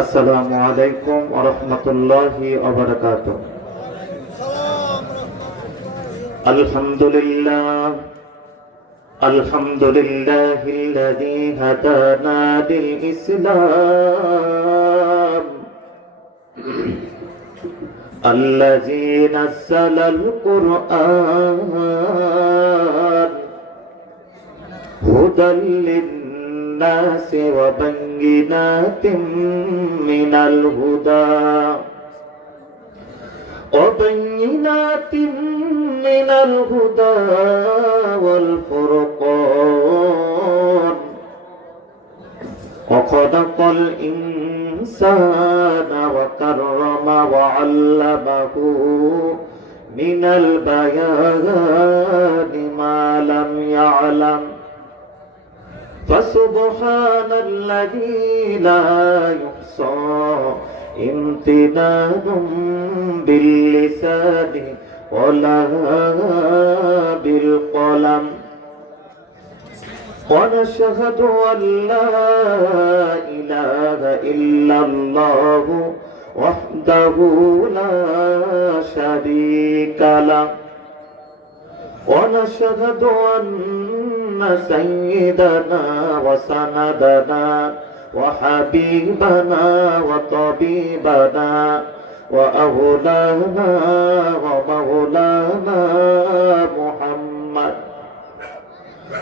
আসসালামু আলাইকুম ওয়া রাহমাতুল্লাহি ওয়া বারাকাতুহু। আলহামদুলিল্লাহিল্লাযী হাদানা লিল ইসলাম আল্লাযী নাযালাল কুরআন হুদাল লিন-নাসি ওয়া বায়্যিনাতিন মিনাল হুদা وبينات من الهدى والفرقان وخلق الإنسان وكرم وعلمه من البيان ما لم يعلم فسبحان الذي لا يحصى امتنان باللسان ولا بالقلم ونشهد أن لا إله إلا الله وحده لا شريك له ونشهد أن سيدنا وسندنا وحبيبنا وطبيبنا وأولانا ومولانا محمد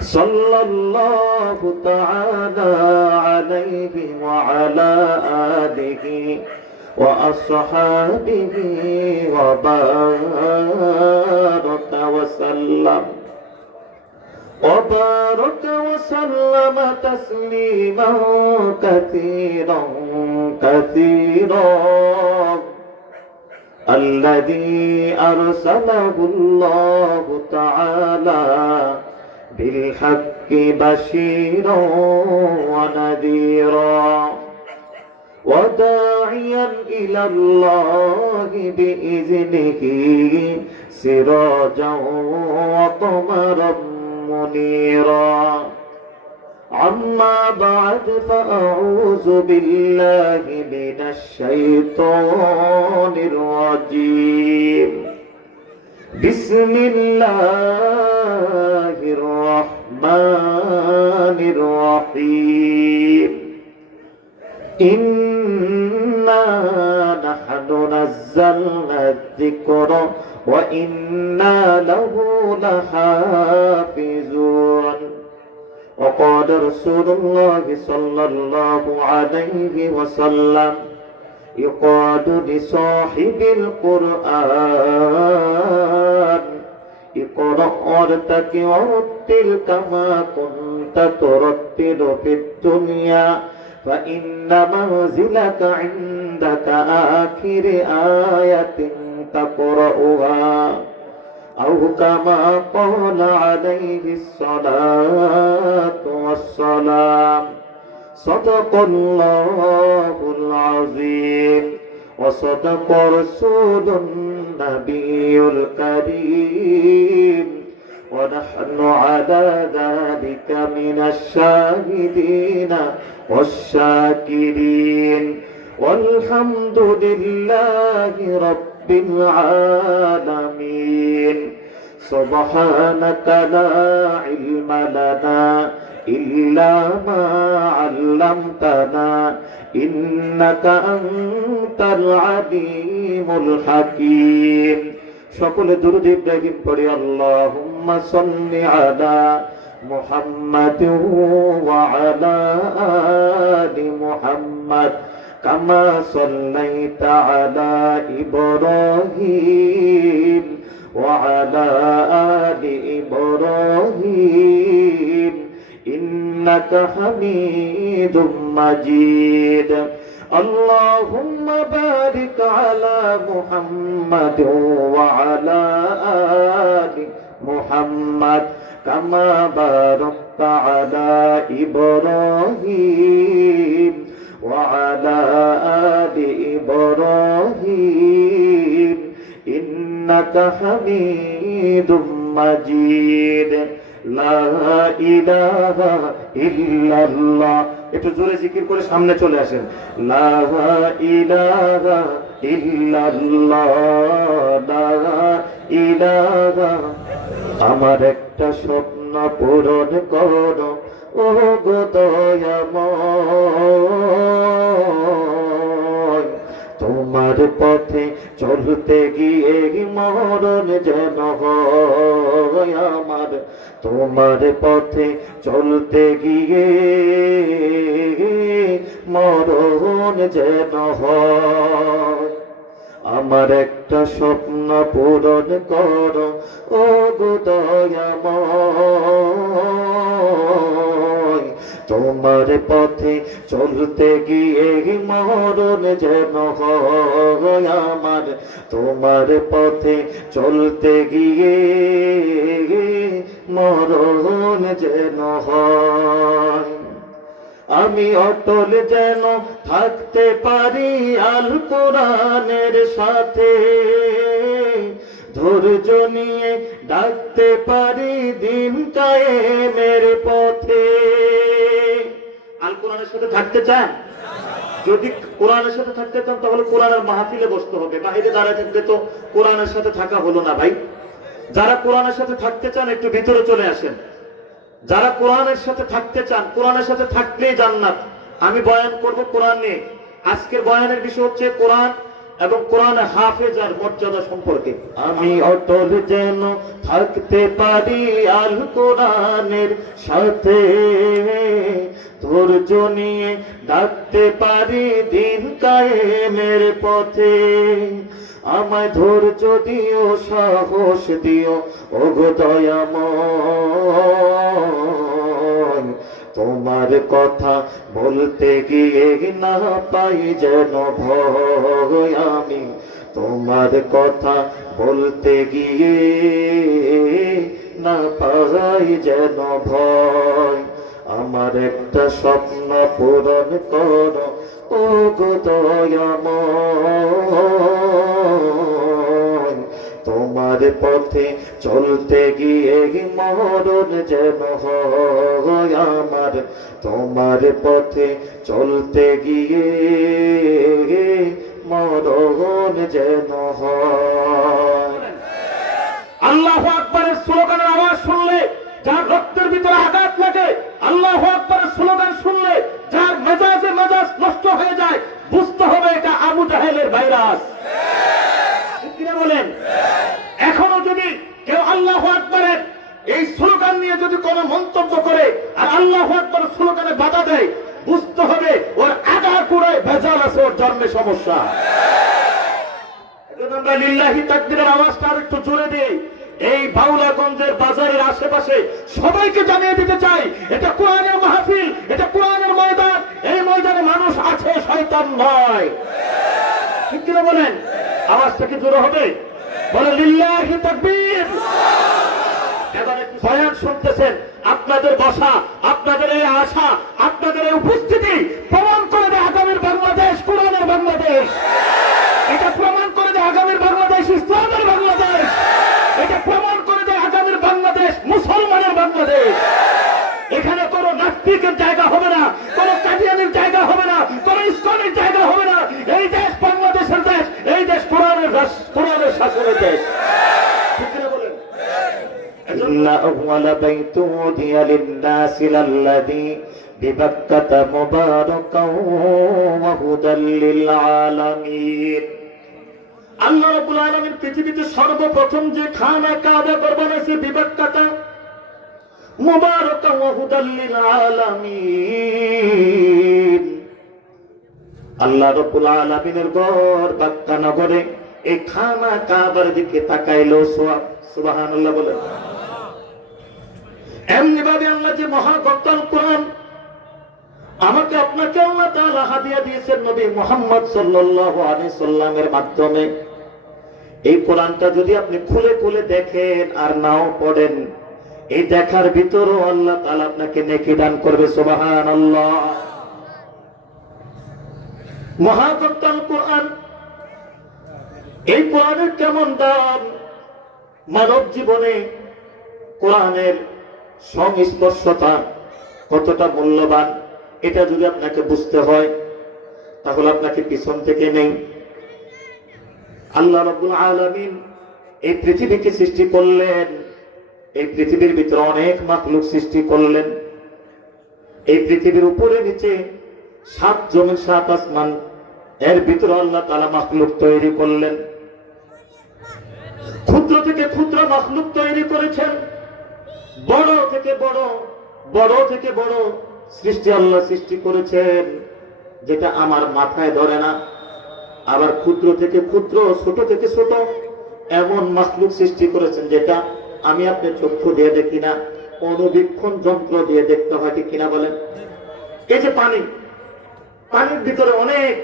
صلى الله تعالى عليه وعلى آله وأصحابه وبارك وسلم تسليما كثيرا كثيرا الذي أرسله الله تعالى بالحق بشيرا ونذيرا وداعيا إلى الله بإذنه سراجا وقمرا منيرا أما بعد فأعوذ بالله من الشيطان الرجيم بسم الله الرحمن الرحيم إنا نحن نزلنا الذكر وإنا له لحافظون وقال رسول الله صلى الله عليه وسلم يقال لصاحب القرآن اقرأ وارتقي ورتل كما كنت ترتل في الدنيا فإن منزلك عندك آخر آية تقرأها أو كما قال عليه الصلاة والسلام صدق الله العظيم وصدق رسول النبي الكريم ونحن على ذلك من الشاهدين والشاكرين والحمد لله رب العالمين سبحانك لا علم لنا إلا ما علمتنا إنك أنت العليم الحكيم সকল দুরূদ ইব্রাহিম পড়ি আল্লাহুম্মা সাল্লি আলা মুহাম্মাদ ওয়া আলা আলি মুহাম্মাদ কামা সাল্লাইতা আলা ইব্রাহিম ওয়া আলা আলি ইব্রাহিম ইন্নাকা হামিদুম মাজিদ اللهم بارك على محمد وعلى آل محمد كما باركت على إبراهيم وعلى آل إبراهيم إنك حميد مجيد لا إله إلا الله একটু জোরে জিকির করে সামনে চলে আসেন। লা ইলাহা ইল্লাল্লাহ, লা ইলাহা। আমার একটা স্বপ্ন পূরণ করো ও গো দয়াময়, তোমার পথে চলতে গিয়ে মরণ যেন হয় আমার, তোমার পথে চলতে গিয়ে মরণ যেন হয়। আমার একটা স্বপ্ন পূরণ করো ও গো দয়াময়, তোমার পথে চলতে গিয়ে মরণ যেন হয় আমার, তোমার পথে চলতে গিয়ে মরণ যেন হয়। আমি অটল যেন থাকতে পারি আল কোরআনের সাথে, ধৈর্য নিয়ে ডাকতে পারি দিন কায়েমের পথে। আল কোরআনের সাথে থাকতে চান? যদি কোরআনের সাথে থাকতে চান তাহলে কোরআনের মাহফিলে বসতে হবে, বাইরে দাঁড়ায় থাকলে তো কোরআনের সাথে থাকা হলো না ভাই। যারা কোরআনের সাথে থাকতে চান একটু ভিতরে চলে আসেন। যারা কোরআনের সাথে থাকতে চান, কোরআনের সাথে থাকলেই জান্নাত। আমি বয়ান করব কোরআন নিয়ে। আজকের বয়ানের বিষয় হচ্ছে কোরআন এবং কোরআনে হাফেজার মর্যাদা সম্পর্কে। আমি অটল যেন থাকতে পারি আল কোরআনের সাথে, ধৈর্য নিয়ে ডাকতে পারি দিন কায়েমের পথে। আমায় ধৈর্য দিও, সাহস দিও ও গো দয়াময়, তোমার কথা বলতে গিয়ে না পাই যেন ভয়। আমি তোমার কথা বলতে গিয়ে না পাই যেন ভয়। আমার একটা স্বপ্ন পূরণ করো ও গো দয়াময়, তোমার পথে চলতে গিয়ে মরণ যেন হয় আমার, তোমার পথে চলতে গিয়ে মরণ যেন হয়। আল্লাহু আকবারের স্লোগানের আওয়াজ শুনলে যার রক্তের ভিতরে আঘাত লাগে, আল্লাহু আকবারের স্লোগান শুনলে যার মেজাজ নষ্ট হয়ে যায়, বুঝতে হবে এটা আবু জাহেলের ভাইরাস। ঠিক কিনা বলেন? এখনো যদি কেউ আল্লাহু আকবারের এই স্লোগান নিয়ে যদি কোনো মন্তব্য করে আর আল্লাহু আকবারের স্লোগানে বাধা দেয়, বুঝতে হবে ওর আগা কুড়ায় ভেজাল আছে, ওর জন্মে সমস্যা। আমরা লিল্লাহি তাকবীরের আওয়াজটা আর একটু জোরে দিই। এই বাউলাগঞ্জের বাজারের আশেপাশে সবাইকে জানিয়ে দিতে চাই, এটা কোরআনের মাহফিল, এটা কোরআনের ময়দান। এই ময়দানে মানুষ আছে, শয়তান নয়। ঠিক কিনা বলেন? আওয়াজটা কি জোরে হবে? বলে লিল্লাহি তাকবীর। এবারে বয়ান শুনতেছেন, আপনাদের বসা, আপনাদের এই আশা, আপনাদের এই উপস্থিতি প্রমাণ করে দেয় আগামীর বাংলাদেশ কোরআনের বাংলাদেশ। এটা প্রমাণ করে দেয় আগামীর বাংলাদেশ ইসলামের বাংলাদেশ। এটা প্রমাণ করে দেয় আগামীর বাংলাদেশ মুসলমানের বাংলাদেশ। এখানে কোন নাস্তিকের জায়গা হবে না, কোন কাদিয়ানির জায়গা হবে না, কোন ইসলামের জায়গা হবে না। এই দেশ বাংলাদেশের দেশ, এই দেশ কোরআনের শাসনের দেশ। ঠিক করে বলেন? إلا أول بيت وضع للناس للذي ببكة مباركا وهدى للعالمين। আল্লাহ রাব্বুল আলামিন পৃথিবীতে সর্বপ্রথম যে খানা কাবা ঘর বানাইছে বিবাক্কাতা মুবারাকা ওয়া হুদাল লিল আলামিন। আল্লাহ রাব্বুল আলামিনের ঘর মক্কা নগরে এই খানা কাবার দিকে তাকাইলো, সুবহানাল্লাহ বলে। এমনি ভাবে আল্লাহ যে মহাগ্রন্থ কোরআন আমাকে আপনাকে আল্লাহ তাআলা হাদিয়া দিয়েছেন নবী মুহাম্মদ সাল্লাল্লাহু আলাইহি সাল্লামের মাধ্যমে। এই কোরআনটা যদি আপনি খুলে খুলে দেখেন আর নাও পড়েন, এই দেখার ভিতরও আল্লাহ তাআলা আপনাকে নেকি দান করবে, সুবহানাল্লাহ। মহাগ্রন্থ কোরআন, এই কোরআনের কেমন দাম মানব জীবনে, কোরআনের সংস্পর্শতা কতটা মূল্যবান এটা যদি আপনাকে বুঝতে হয় তাহলে আপনাকে পিছন থেকে নেই। আল্লাহ রাব্বুল আলামিন এই পৃথিবীকে সৃষ্টি করলেন, এই পৃথিবীর ভিতরে অনেক মাখলুক সৃষ্টি করলেন। এই পৃথিবীর উপরে নিচে 7 জমিন 7 আসমান, এর ভিতরে আল্লাহ তাআলা মাখলুক তৈরি করলেন। ক্ষুদ্র থেকে ক্ষুদ্র মাখলুক তৈরি করেছেন, বড় থেকে বড়, বড় থেকে বড় সৃষ্টি আল্লাহ সৃষ্টি করেছেন, যেটা আমার মাথায় ধরে না। আবার ক্ষুদ্র থেকে ক্ষুদ্র, ছোট থেকে ছোট এমন মাখলুক সৃষ্টি করেছেন যেটা আমি আপনার চক্ষু দিয়ে দেখি না, অনুবীক্ষণ যন্ত্র দিয়ে দেখতে হয়, ঠিক কিনা বলেন? এই যে পানি, পানির ভিতরে অনেক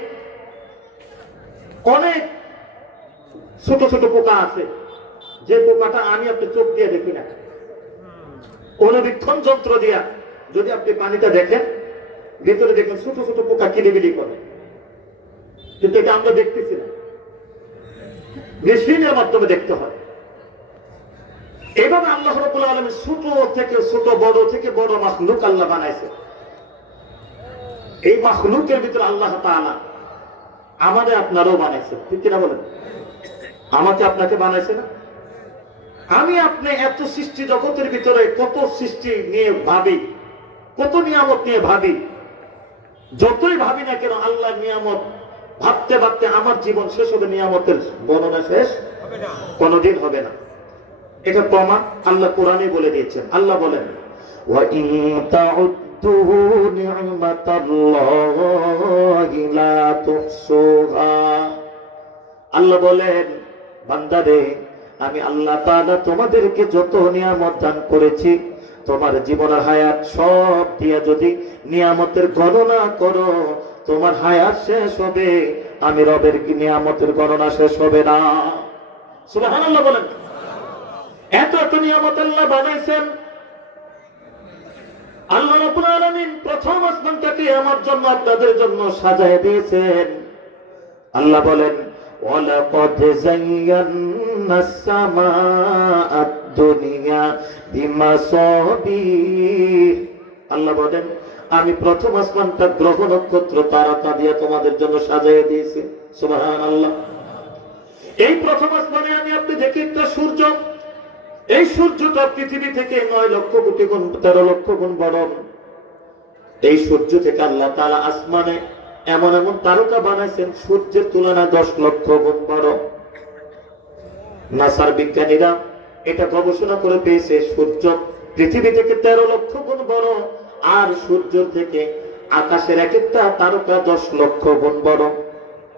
অনেক ছোট ছোট পোকা আছে, যে পোকাটা আমি আপনার চোখ দিয়ে দেখি না, অনুবীক্ষণ যন্ত্র দিয়া যদি আপনি পানিটা দেখেন, ভিতরে দেখেন ছোট ছোট পোকা কিলিবিলি করে, কিন্তু এটা আমরা দেখতেছি না, মেশিনের মাধ্যমে দেখতে হয়। এভাবে আল্লাহ রাব্বুল আলামিন ছোট থেকে ছোট, বড় থেকে বড় মাখলুক আল্লাহ বানাইছে। এই মাখলুকের ভিতরে আল্লাহ তাআলা আমাদের আপনারও বানাইছে, ঠিক কিনা বলেন? আমাকে আপনাকে বানাইছে না? আমি আপনি এত সৃষ্টি জগতের ভিতরে কত সৃষ্টি নিয়ে ভাবি, কত নিয়ামত নিয়ে ভাবি, যতই ভাবি না কেন আল্লাহ নিয়ামত ভাবতে ভাবতে আমার জীবন শেষ হবে, নিয়ামতের বর্ণনা শেষ কোনদিন হবে না। এটা প্রমাণ আল্লাহ কোরআনে বলে দিয়েছেন। আল্লাহ বলেন, ওয়া ইন তাউদ্দু নি'মাতাল্লাহি লা তুহসুহা। আল্লাহ বলেন, বান্দারে আমি আল্লাহ তাআলা তোমাদেরকে যত নিয়ামত দান করেছি, তোমার জীবনের হায়াত সব দিয়ে যদি নিয়ামতের গণনা করো, তোমার হায়াত শেষ হবে, আমি রবের কি নিয়ামতের গণনা শেষ হবে না। সুবহানাল্লাহ বলেন। এত এত নিয়ামত আল্লাহ বানাইছেন। আল্লাহ রাব্বুল আলামিন প্রথম আসমানটাকে আমার জন্য আপনাদের জন্য সাজায় দিয়েছেন। আল্লাহ বলেন, ওয়ালাকাদ যায়্যানাস সামাআদ দুনিয়া বিমাসাবিহ। আল্লাহ বলেন, আমি প্রথম আসমানটা গ্রহ নক্ষত্র তারা দিয়ে তোমাদের জন্য সাজিয়ে দিয়েছি। সুবহানাল্লাহ। এই প্রথম আসমানে আমি আপনি দেখি একটা সূর্য, এই সূর্যটা পৃথিবী থেকে 9 লক্ষ কোটি গুণ 13 লক্ষ গুণ বড়। এই সূর্য থেকে আল্লাহ তাআলা আসমানে এমন এমন তারকা বানাইছেন সূর্যের তুলনায় 10 লক্ষ গুণ বড়। নাসার বিজ্ঞানীরা এটা গবেষণা করে পেয়েছে সূর্য পৃথিবী থেকে 13 লক্ষ গুণ বড়, আর সূর্য থেকে আকাশের এক একটা তারকা 10 লক্ষ গুণ বড়।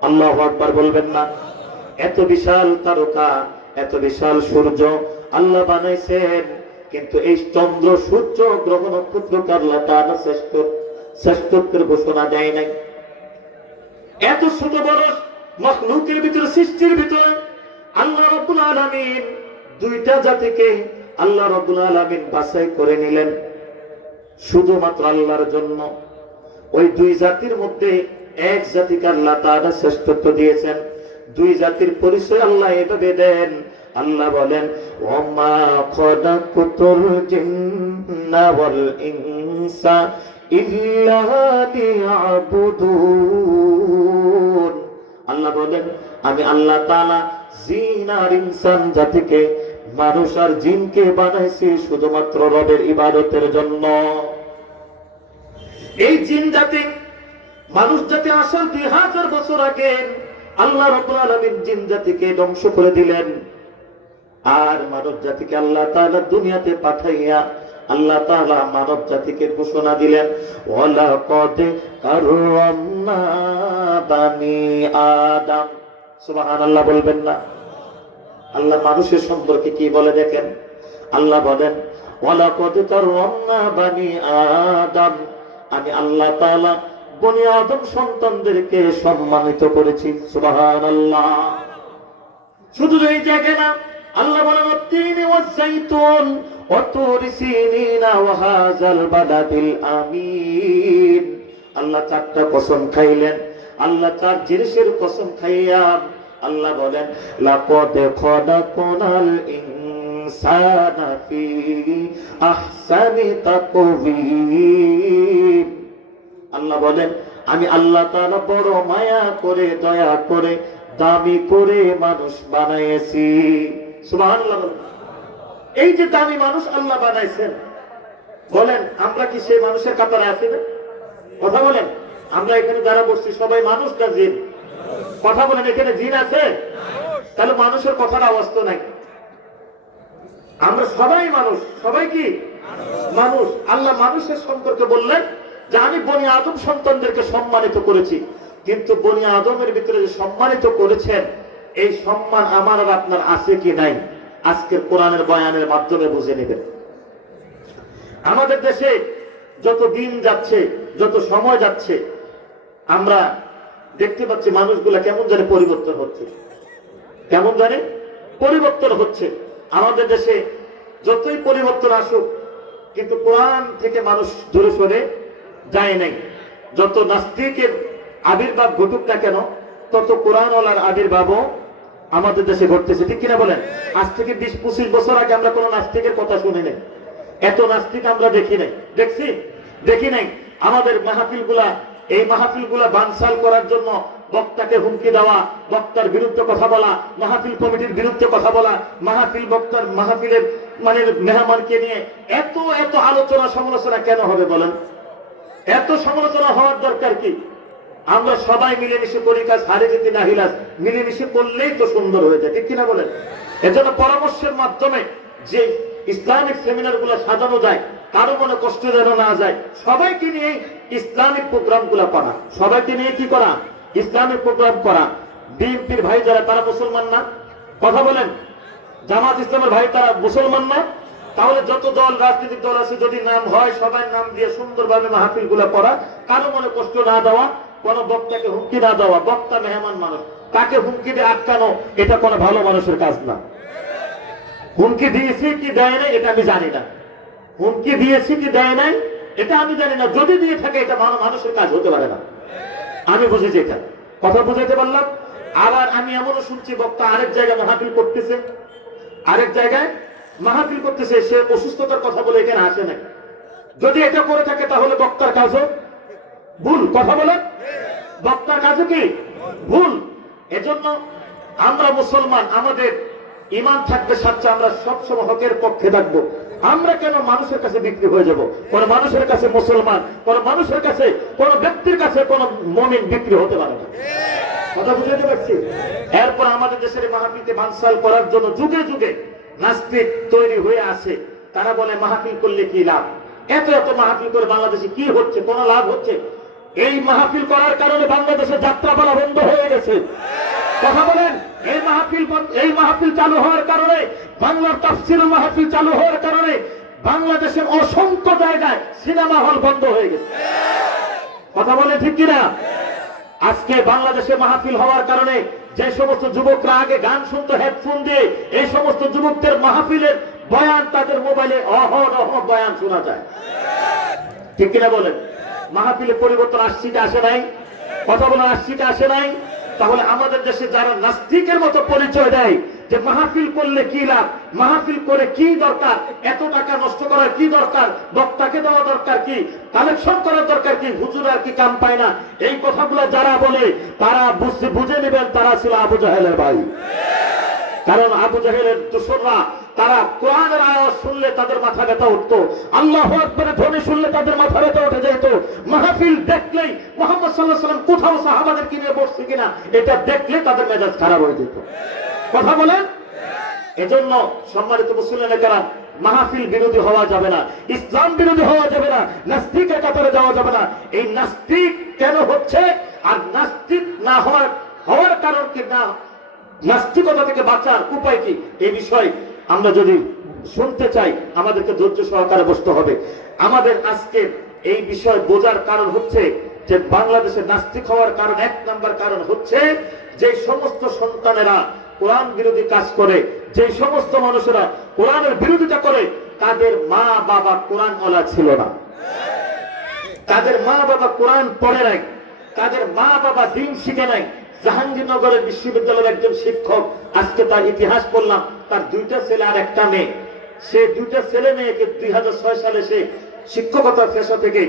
আল্লাহু আকবার বলবেন না? এত বিশাল তারকা, এত বিশাল সূর্য আল্লাহ বানাইছেন, কিন্তু এই চন্দ্র সূর্য গ্রহ নক্ষত্রকে আল্লাহ তাআলা শ্রেষ্ঠত্বের ঘোষণা দেয় নাই। এত ছোট বড় মাখলুকের ভিতরে, সৃষ্টির ভিতরে আল্লাহ রাব্বুল আলামিন দুইটা জাতিকে আল্লাহ রাব্বুল আলামিন বাছাই করে নিলেন শুধুমাত্র আল্লাহর জন্য। ওই দুই জাতির মধ্যে এক জাতিকে আল্লাহ তাআলা শ্রেষ্ঠত্ব দিয়েছেন। দুই জাতির পরিচয় আল্লাহ এভাবে দেন। আল্লাহ বলেন, ওয়ামা খালাকুতুল জিন্না ওয়াল ইনসা ইল্লা লিয়াবুদুন। আল্লাহ বলেন, আমি আল্লাহ তাআলা জিন আর ইনসান জাতিকে, মানুষ আর জিনকে বানাইছি শুধুমাত্র রবের ইবাদতের জন্য। এই জিন জাতি মানুষ জাতি আসল 2000 বছর আগে আল্লাহ রাব্বুল আলামিন জিন জাতিকে ধ্বংস করে দিলেন, আর মানব জাতিকে আল্লাহ তাআলা দুনিয়াতে পাঠাইয়া আল্লাহ তাআলা মানব জাতিকে ঘোষণা দিলেন, ওয়ালাকাদ কাররামনা বানি আদম। সুবহানাল্লাহ বলবেন না? আল্লাহ মানুষের সম্পর্কে কি বলে দেখেন। আল্লাহ বলেন, ওয়ালাকাদ কাররামনা বানি আদম, আমি আল্লাহ তাআলা বনি আদম সন্তানদেরকে সম্মানিত করেছি। সুবহানাল্লাহ। শুধু এই জায়গায় না, আল্লাহ বলেন, ওয়াত-তিনি ওয়াজ-যাইতুন ওয়া তুরি সিনিনা ওয়া হাযাল বালাদিল আমিন। আল্লাহ 4টা কসম খাইলেন। আল্লাহ 4 জিনিসের কসম খাইয়া আল্লাহ বলেন, লাকাদ খালাকনাল ইনসানা ফি আহসানি তাকওয়িম। আল্লাহ বলেন, আমি আল্লাহ তাআলা বড় মায়া করে দয়া করে দামি করে মানুষ বানাইছি। সুবহানাল্লাহ। এই যে দামি মানুষ আল্লাহ বানাইছেন, বলেন আমরা কি সেই মানুষের কাতারে আছি না? কথা বলেন, আমরা এখানে যারা বসছি সবাই মানুষ না জিন? কথা বলেন, এখানে জিন আছে? তাহলে মানুষের কথার আওয়াজ তো নাই। আমরা সবাই মানুষ, সবাই কি মানুষ। আল্লাহ মানুষের সম্পর্কে বললেন যে আমি বনি আদম সন্তানদেরকে সম্মানিত করেছি, কিন্তু বনি আদমের ভিতরে যে সম্মানিত করেছেন এই সম্মান আমার আর আপনার আছে কি নাই আজকের কোরআনের বয়ানের মাধ্যমে বুঝে নেবেন। আমাদের দেশে যত দিন যাচ্ছে, যত সময় যাচ্ছে, আমরা দেখতে পাচ্ছি মানুষগুলা কেমন জানে পরিবর্তন হচ্ছে, কেমন জানে পরিবর্তন হচ্ছে। আমাদের দেশে যতই পরিবর্তন আসুক, কিন্তু কোরআন থেকে মানুষ দূরে সরে যায় নাই। যত নাস্তিকের আবির্ভাব ঘটুক না কেন, তত কোরআনওয়ালার আবির্ভাবও আমাদের দেশে ঘটতেছে, ঠিক কিনা বলেন? আজ থেকে 20-25 বছর আগে আমরা কোন নাস্তিকের কথা শুনি নাই, এত নাস্তিক আমরা দেখি নাই। দেখি নাই। আমাদের মাহফিল গুলা, এই মাহফিল গুলা বানসাল করার জন্য বক্তাকে হুমকি দেওয়া, বক্তার বিরুদ্ধে কথা বলা, মাহফিল কমিটির বিরুদ্ধে কথা বলা, মাহফিলের মানে মেহমানকে নিয়ে এত এত আলোচনা সমালোচনা কেন হবে বলেন? এত সমালোচনা হওয়ার দরকার কি? আমরা সবাই মিলেমিশে করি কাজ, হারে যেতে না হিলাস, মিলেমিশে করলেই তো সুন্দর হয়ে যায়, ঠিক কিনা বলেন? এজন্য পরামর্শের মাধ্যমে যে ইসলামিক সেমিনার গুলো সাজানো যায়, কারো মনে কষ্ট যেন না যায়, সবাইকে নিয়ে ইসলামিক প্রোগ্রাম গুলা করা, সবাইকে নিয়ে কি করা? ইসলামিক প্রোগ্রাম করা। বিএনপির ভাই যারা, তারা মুসলমান না? কথা বলেন। জামাত ইসলামের ভাই তারা মুসলমান না? তাহলে যত দল, রাজনৈতিক দল আছে, যদি নাম হয় সবাই নাম দিয়ে সুন্দরভাবে মাহফিল গুলা করা, কারো মনে কষ্ট না দেওয়া, কোন বক্তাকে হুমকি না দেওয়া। বক্তা মেহমান মানুষ, তাকে হুমকি দিয়ে আটকানো এটা কোনো ভালো মানুষের কাজ না। হুমকি দিয়েছি কি দেয় নাই এটা আমি জানি না, হুমকি দিয়েছি কি দেয় নাই এটা আমি জানি না। যদি দিয়ে থাকে এটা মানুষের কাজ হতে পারে না। আমি বুঝেছি, এটা কথা বুঝাইতে পারলাম। আবার আমি এমনও শুনছি বক্তা আরেক জায়গায় মাহফিল করতেছে, আরেক জায়গায় মাহফিল করতেছে, সে অসুস্থতার কথা বলে এখানে আসে নাই। যদি এটা করে থাকে তাহলে বক্তার কাজও ভুল। কথা বলেন, বক্তার কাজও কি ভুল। এজন্য আমরা মুসলমান, আমাদের ঈমান থাকবে সাথে, আমরা সবসময় হকের পক্ষে থাকবো। আমরা কেন মানুষের কাছে বিক্রি হয়ে যাব? কোন মানুষের কাছে মুসলমান, কোন মানুষের কাছে, কোন ব্যক্তির কাছে কোন মুমিন বিক্রি হতে পারে না। কথা বুঝাতে পারছি? এরপর আমাদের দেশের মাহফিলকে বানসাল করার জন্য যুগে যুগে নাস্তিক তৈরি হয়ে আছে। তারা বলে মাহফিল করলে কি লাভ? এত এত মাহফিল করে বাংলাদেশে কি হচ্ছে? কোন লাভ হচ্ছে? এই মাহফিল করার কারণে বাংলাদেশে যাত্রাপালা বন্ধ হয়ে গেছে। কথা বলেন, এই মাহফিল চালু হওয়ার কারণে, বাংলার তাফসীর মাহফিল চালু হওয়ার কারণে বাংলাদেশের অসংখ্য জায়গায় সিনেমা হল বন্ধ হয়ে গেছে। কথা বলে ঠিক কিনা? আজকে বাংলাদেশে মাহফিল হওয়ার কারণে যে সমস্ত যুবকরা আগে গান শুনতো হেডফোন দিয়ে, এই সমস্ত যুবকদের মাহফিলের বয়ান তাদের মোবাইলে অহরহ বয়ান শোনা যায়, ঠিক কিনা বলেন? মাহফিলে পরিবর্তন আসছিটা আসে নাই? কথা বলে আসছিটা আসে নাই? তাহলে আমাদের দেশে যারা নাস্তিকের মতো পরিচয় দেয় যে মাহফিল করলে কি লাভ, মাহফিল করে কি দরকার, এত টাকা নষ্ট করার কি দরকার, বক্তাকে দেওয়া দরকার কি, কালেকশন করার দরকার কি, হুজুর আর কি কাম পায় না, এই কথাগুলো যারা বলে তারা বুঝে নেবেন তারা ছিল আবু জাহেলের ভাই। কারণ আবু জাহেলের দোসররা, তারা কোরআনের আয়াত শুনলে তাদের মাথা ব্যথা উঠতো, আল্লাহু আকবারের ধ্বনি শুনলে তাদের মাথা ব্যথা উঠে যেত। মাহফিল দেখলেই মুহাম্মদ সাল্লাল্লাহু আলাইহি ওয়াসাল্লাম কোথাও সাহাবাদেরকে নিয়ে বসছে কিনা এটা দেখলে তাদের মেজাজ খারাপ হয়ে যেত। কথা বলেন। এজন্য সম্মানিত মুসলিম কেরাম, মাহফিল বিরোধী হওয়া যাবে না, ইসলাম বিরোধী হওয়া যাবে না, নাস্তিকের কাতারে যাওয়া যাবে না। এই নাস্তিক কেন হচ্ছে, আর নাস্তিক না হওয়ার কারণ কি, না নাস্তিকতা থেকে বাঁচার উপায় কি, এই বিষয় আমরা যদি শুনতে চাই আমাদেরকে ধৈর্য সহকারে বসতে হবে। আমাদের আজকে এই বিষয় বোঝার কারণ হচ্ছে যে বাংলাদেশে নাস্তিক হওয়ার কারণ, এক নাম্বার কারণ হচ্ছে যে সমস্ত সন্তানেরা কোরআন বিরোধী কাজ করে, যে সমস্ত মানুষেরা কোরআনের বিরোধিতা করে, তাদের মা বাবা কোরআন ওয়ালা ছিল না, তাদের মা বাবা কোরআন পড়ে নাই, তাদের মা বাবা দিন শিখে নাই। জাহাঙ্গীরনগরের বিশ্ববিদ্যালয়ের একজন শিক্ষক, আজকে তার ইতিহাস পড়লাম, তার 2টা ছেলে আর 1টা মেয়ে। সে 2টা ছেলে মেয়েকে 2006 সালে সে শিক্ষকতার পেশা থেকে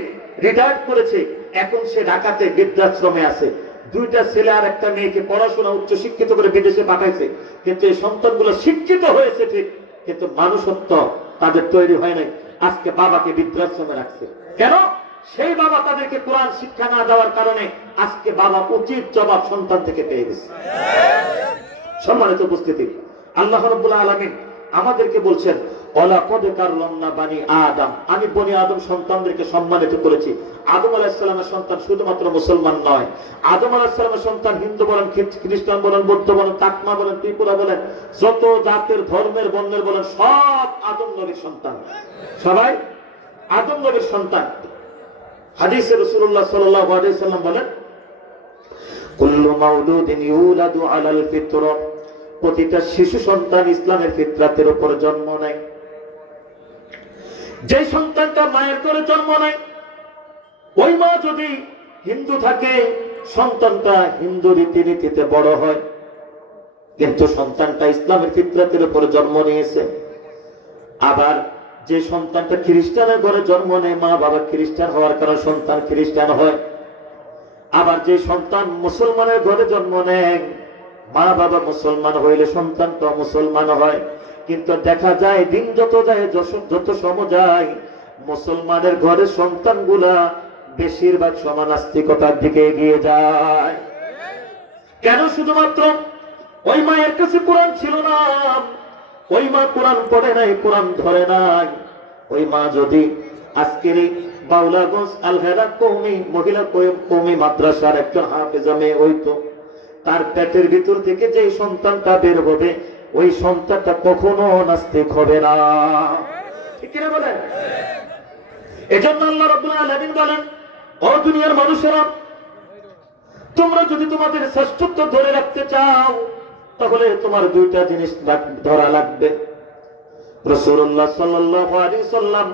রিটায়ার করেছে। এখন সে ঢাকাতে বৃদ্ধাশ্রমে আছে। দুইটা ছেলে আর একটা মেয়েকে পড়াশোনা উচ্চ শিক্ষিত করে বিদেশে পাঠাইছে, কিন্তু এই সন্তানগুলো শিক্ষিত হয়েছে ঠিক, কিন্তু মানুষত্ব তাদের তৈরি হয় নাই। আজকে বাবাকে বৃদ্ধাশ্রমে রাখছে কেন? সেই বাবা তাদেরকে কোরআন শিক্ষা না দেওয়ার কারণে আজকে বাবা উচিত জবাব সন্তান থেকে পেয়ে গেছে। সম্মানিত উপস্থিতি, আল্লাহ রাব্বুল আলামিন আমাদেরকে বলছেন ওয়ালাকাদ কাররামনা বানি আদম, আমি বনি আদম সন্তানদেরকে সম্মানিত করেছি। আদম আলাইহিস সালামের সন্তান শুধুমাত্র মুসলমান নয়, আদম আলাইহিস সালামের সন্তান হিন্দু বলেন, খ্রিস্টান বলেন, বৌদ্ধ বলেন, চাকমা বলেন, ত্রিপুরা বলেন, যত জাতের ধর্মের বর্ণের বলেন, সব আদম নবীর সন্তান, সবাই আদম নবীর সন্তান। হাদিসে রাসূলুল্লাহ সাল্লাল্লাহু আলাইহি ওয়াসাল্লাম বলেন কুল্লু মাউলুদিন ইউলাদু আলাল ফিতরা, প্রতিটা শিশু সন্তান ইসলামের ফিতরাতের উপর জন্ম নেয়। যে সন্তানটা মায়ের করে জন্ম নেয়, ওই মা যদি হিন্দু থাকে সন্তানটা হিন্দু রীতিনীতিতে বড় হয়, কিন্তু সন্তানটা ইসলামের ফিতরাতের উপর জন্ম নিয়েছে। আবার যে সন্তানটা খ্রিস্টানের ঘরে জন্ম নেয়, মা বাবা খ্রিস্টান হওয়ার কারণে সন্তান খ্রিস্টান হয়। আবার যে সন্তান মুসলমানের ঘরে জন্ম নেয়, মা বাবা মুসলমান হইলে সন্তানটা মুসলমান হয়। কিন্তু দেখা যায় দিন যত যায়, যত সময় যায়, মুসলমানের ঘরে সন্তানগুলা বেশিরভাগ সময় নাস্তিকতার দিকে এগিয়ে যায়। কেন? শুধুমাত্র ওই মায়ের কাছে কোরআন ছিল না, ওই মা কোরআন পড়ে নাই, কোরআন ধরে নাই। ওই মা যদি আজকের বাউলাগঞ্জ আল হেরা কওমি মহিলা কওমি মাদ্রাসার একজন হাফেজা মেয়ে হইতো, তার পেটের ভিতর থেকে যে সন্তানটা বের হবে, ওই সন্তানটা কখনো নাস্তিক হবে না। ঠিক কিনা বলেন? এজন্য আল্লাহ রাব্বুল আলামিন বলেন, ও দুনিয়ার মানুষেরা, তোমরা যদি তোমাদের শ্রেষ্ঠত্ব ধরে রাখতে চাও, তাহলে তোমার দুইটা জিনিস ধরা লাগবে। রাসূলুল্লাহ সাল্লাল্লাহু আলাইহি সাল্লাম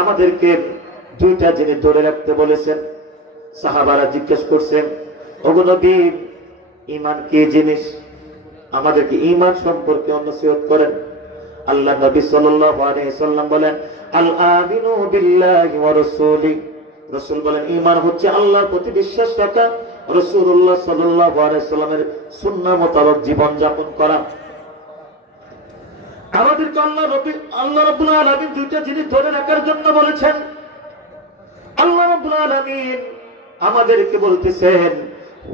আমাদেরকে দুইটা জিনিস ধরে রাখতে বলেছেন। সাহাবারা জিজ্ঞেস করছেন, ওগো নবী, ঈমান কি জিনিস? আমাদেরকে ঈমান সম্পর্কে নসিহত করেন। আল্লাহ নবী সাল্লাল্লাহু আলাইহি সাল্লাম বলেন, আল আমিনু বিল্লাহি ওয়া রাসূলি, রাসূল বলেন ঈমান হচ্ছে আল্লাহর প্রতি বিশ্বাস রাখা, রাসূলুল্লাহ সাল্লাল্লাহু আলাইহি সাল্লামের সুন্নাহ মোতাবেক জীবন যাপন করা। আমাদেরকে আল্লাহ রাব্বুল আলামিন দুইটা জিনিস ধরে রাখার জন্য বলেছেন। আল্লাহ রাব্বুল আলামিন আমাদেরকে বলতেছেন,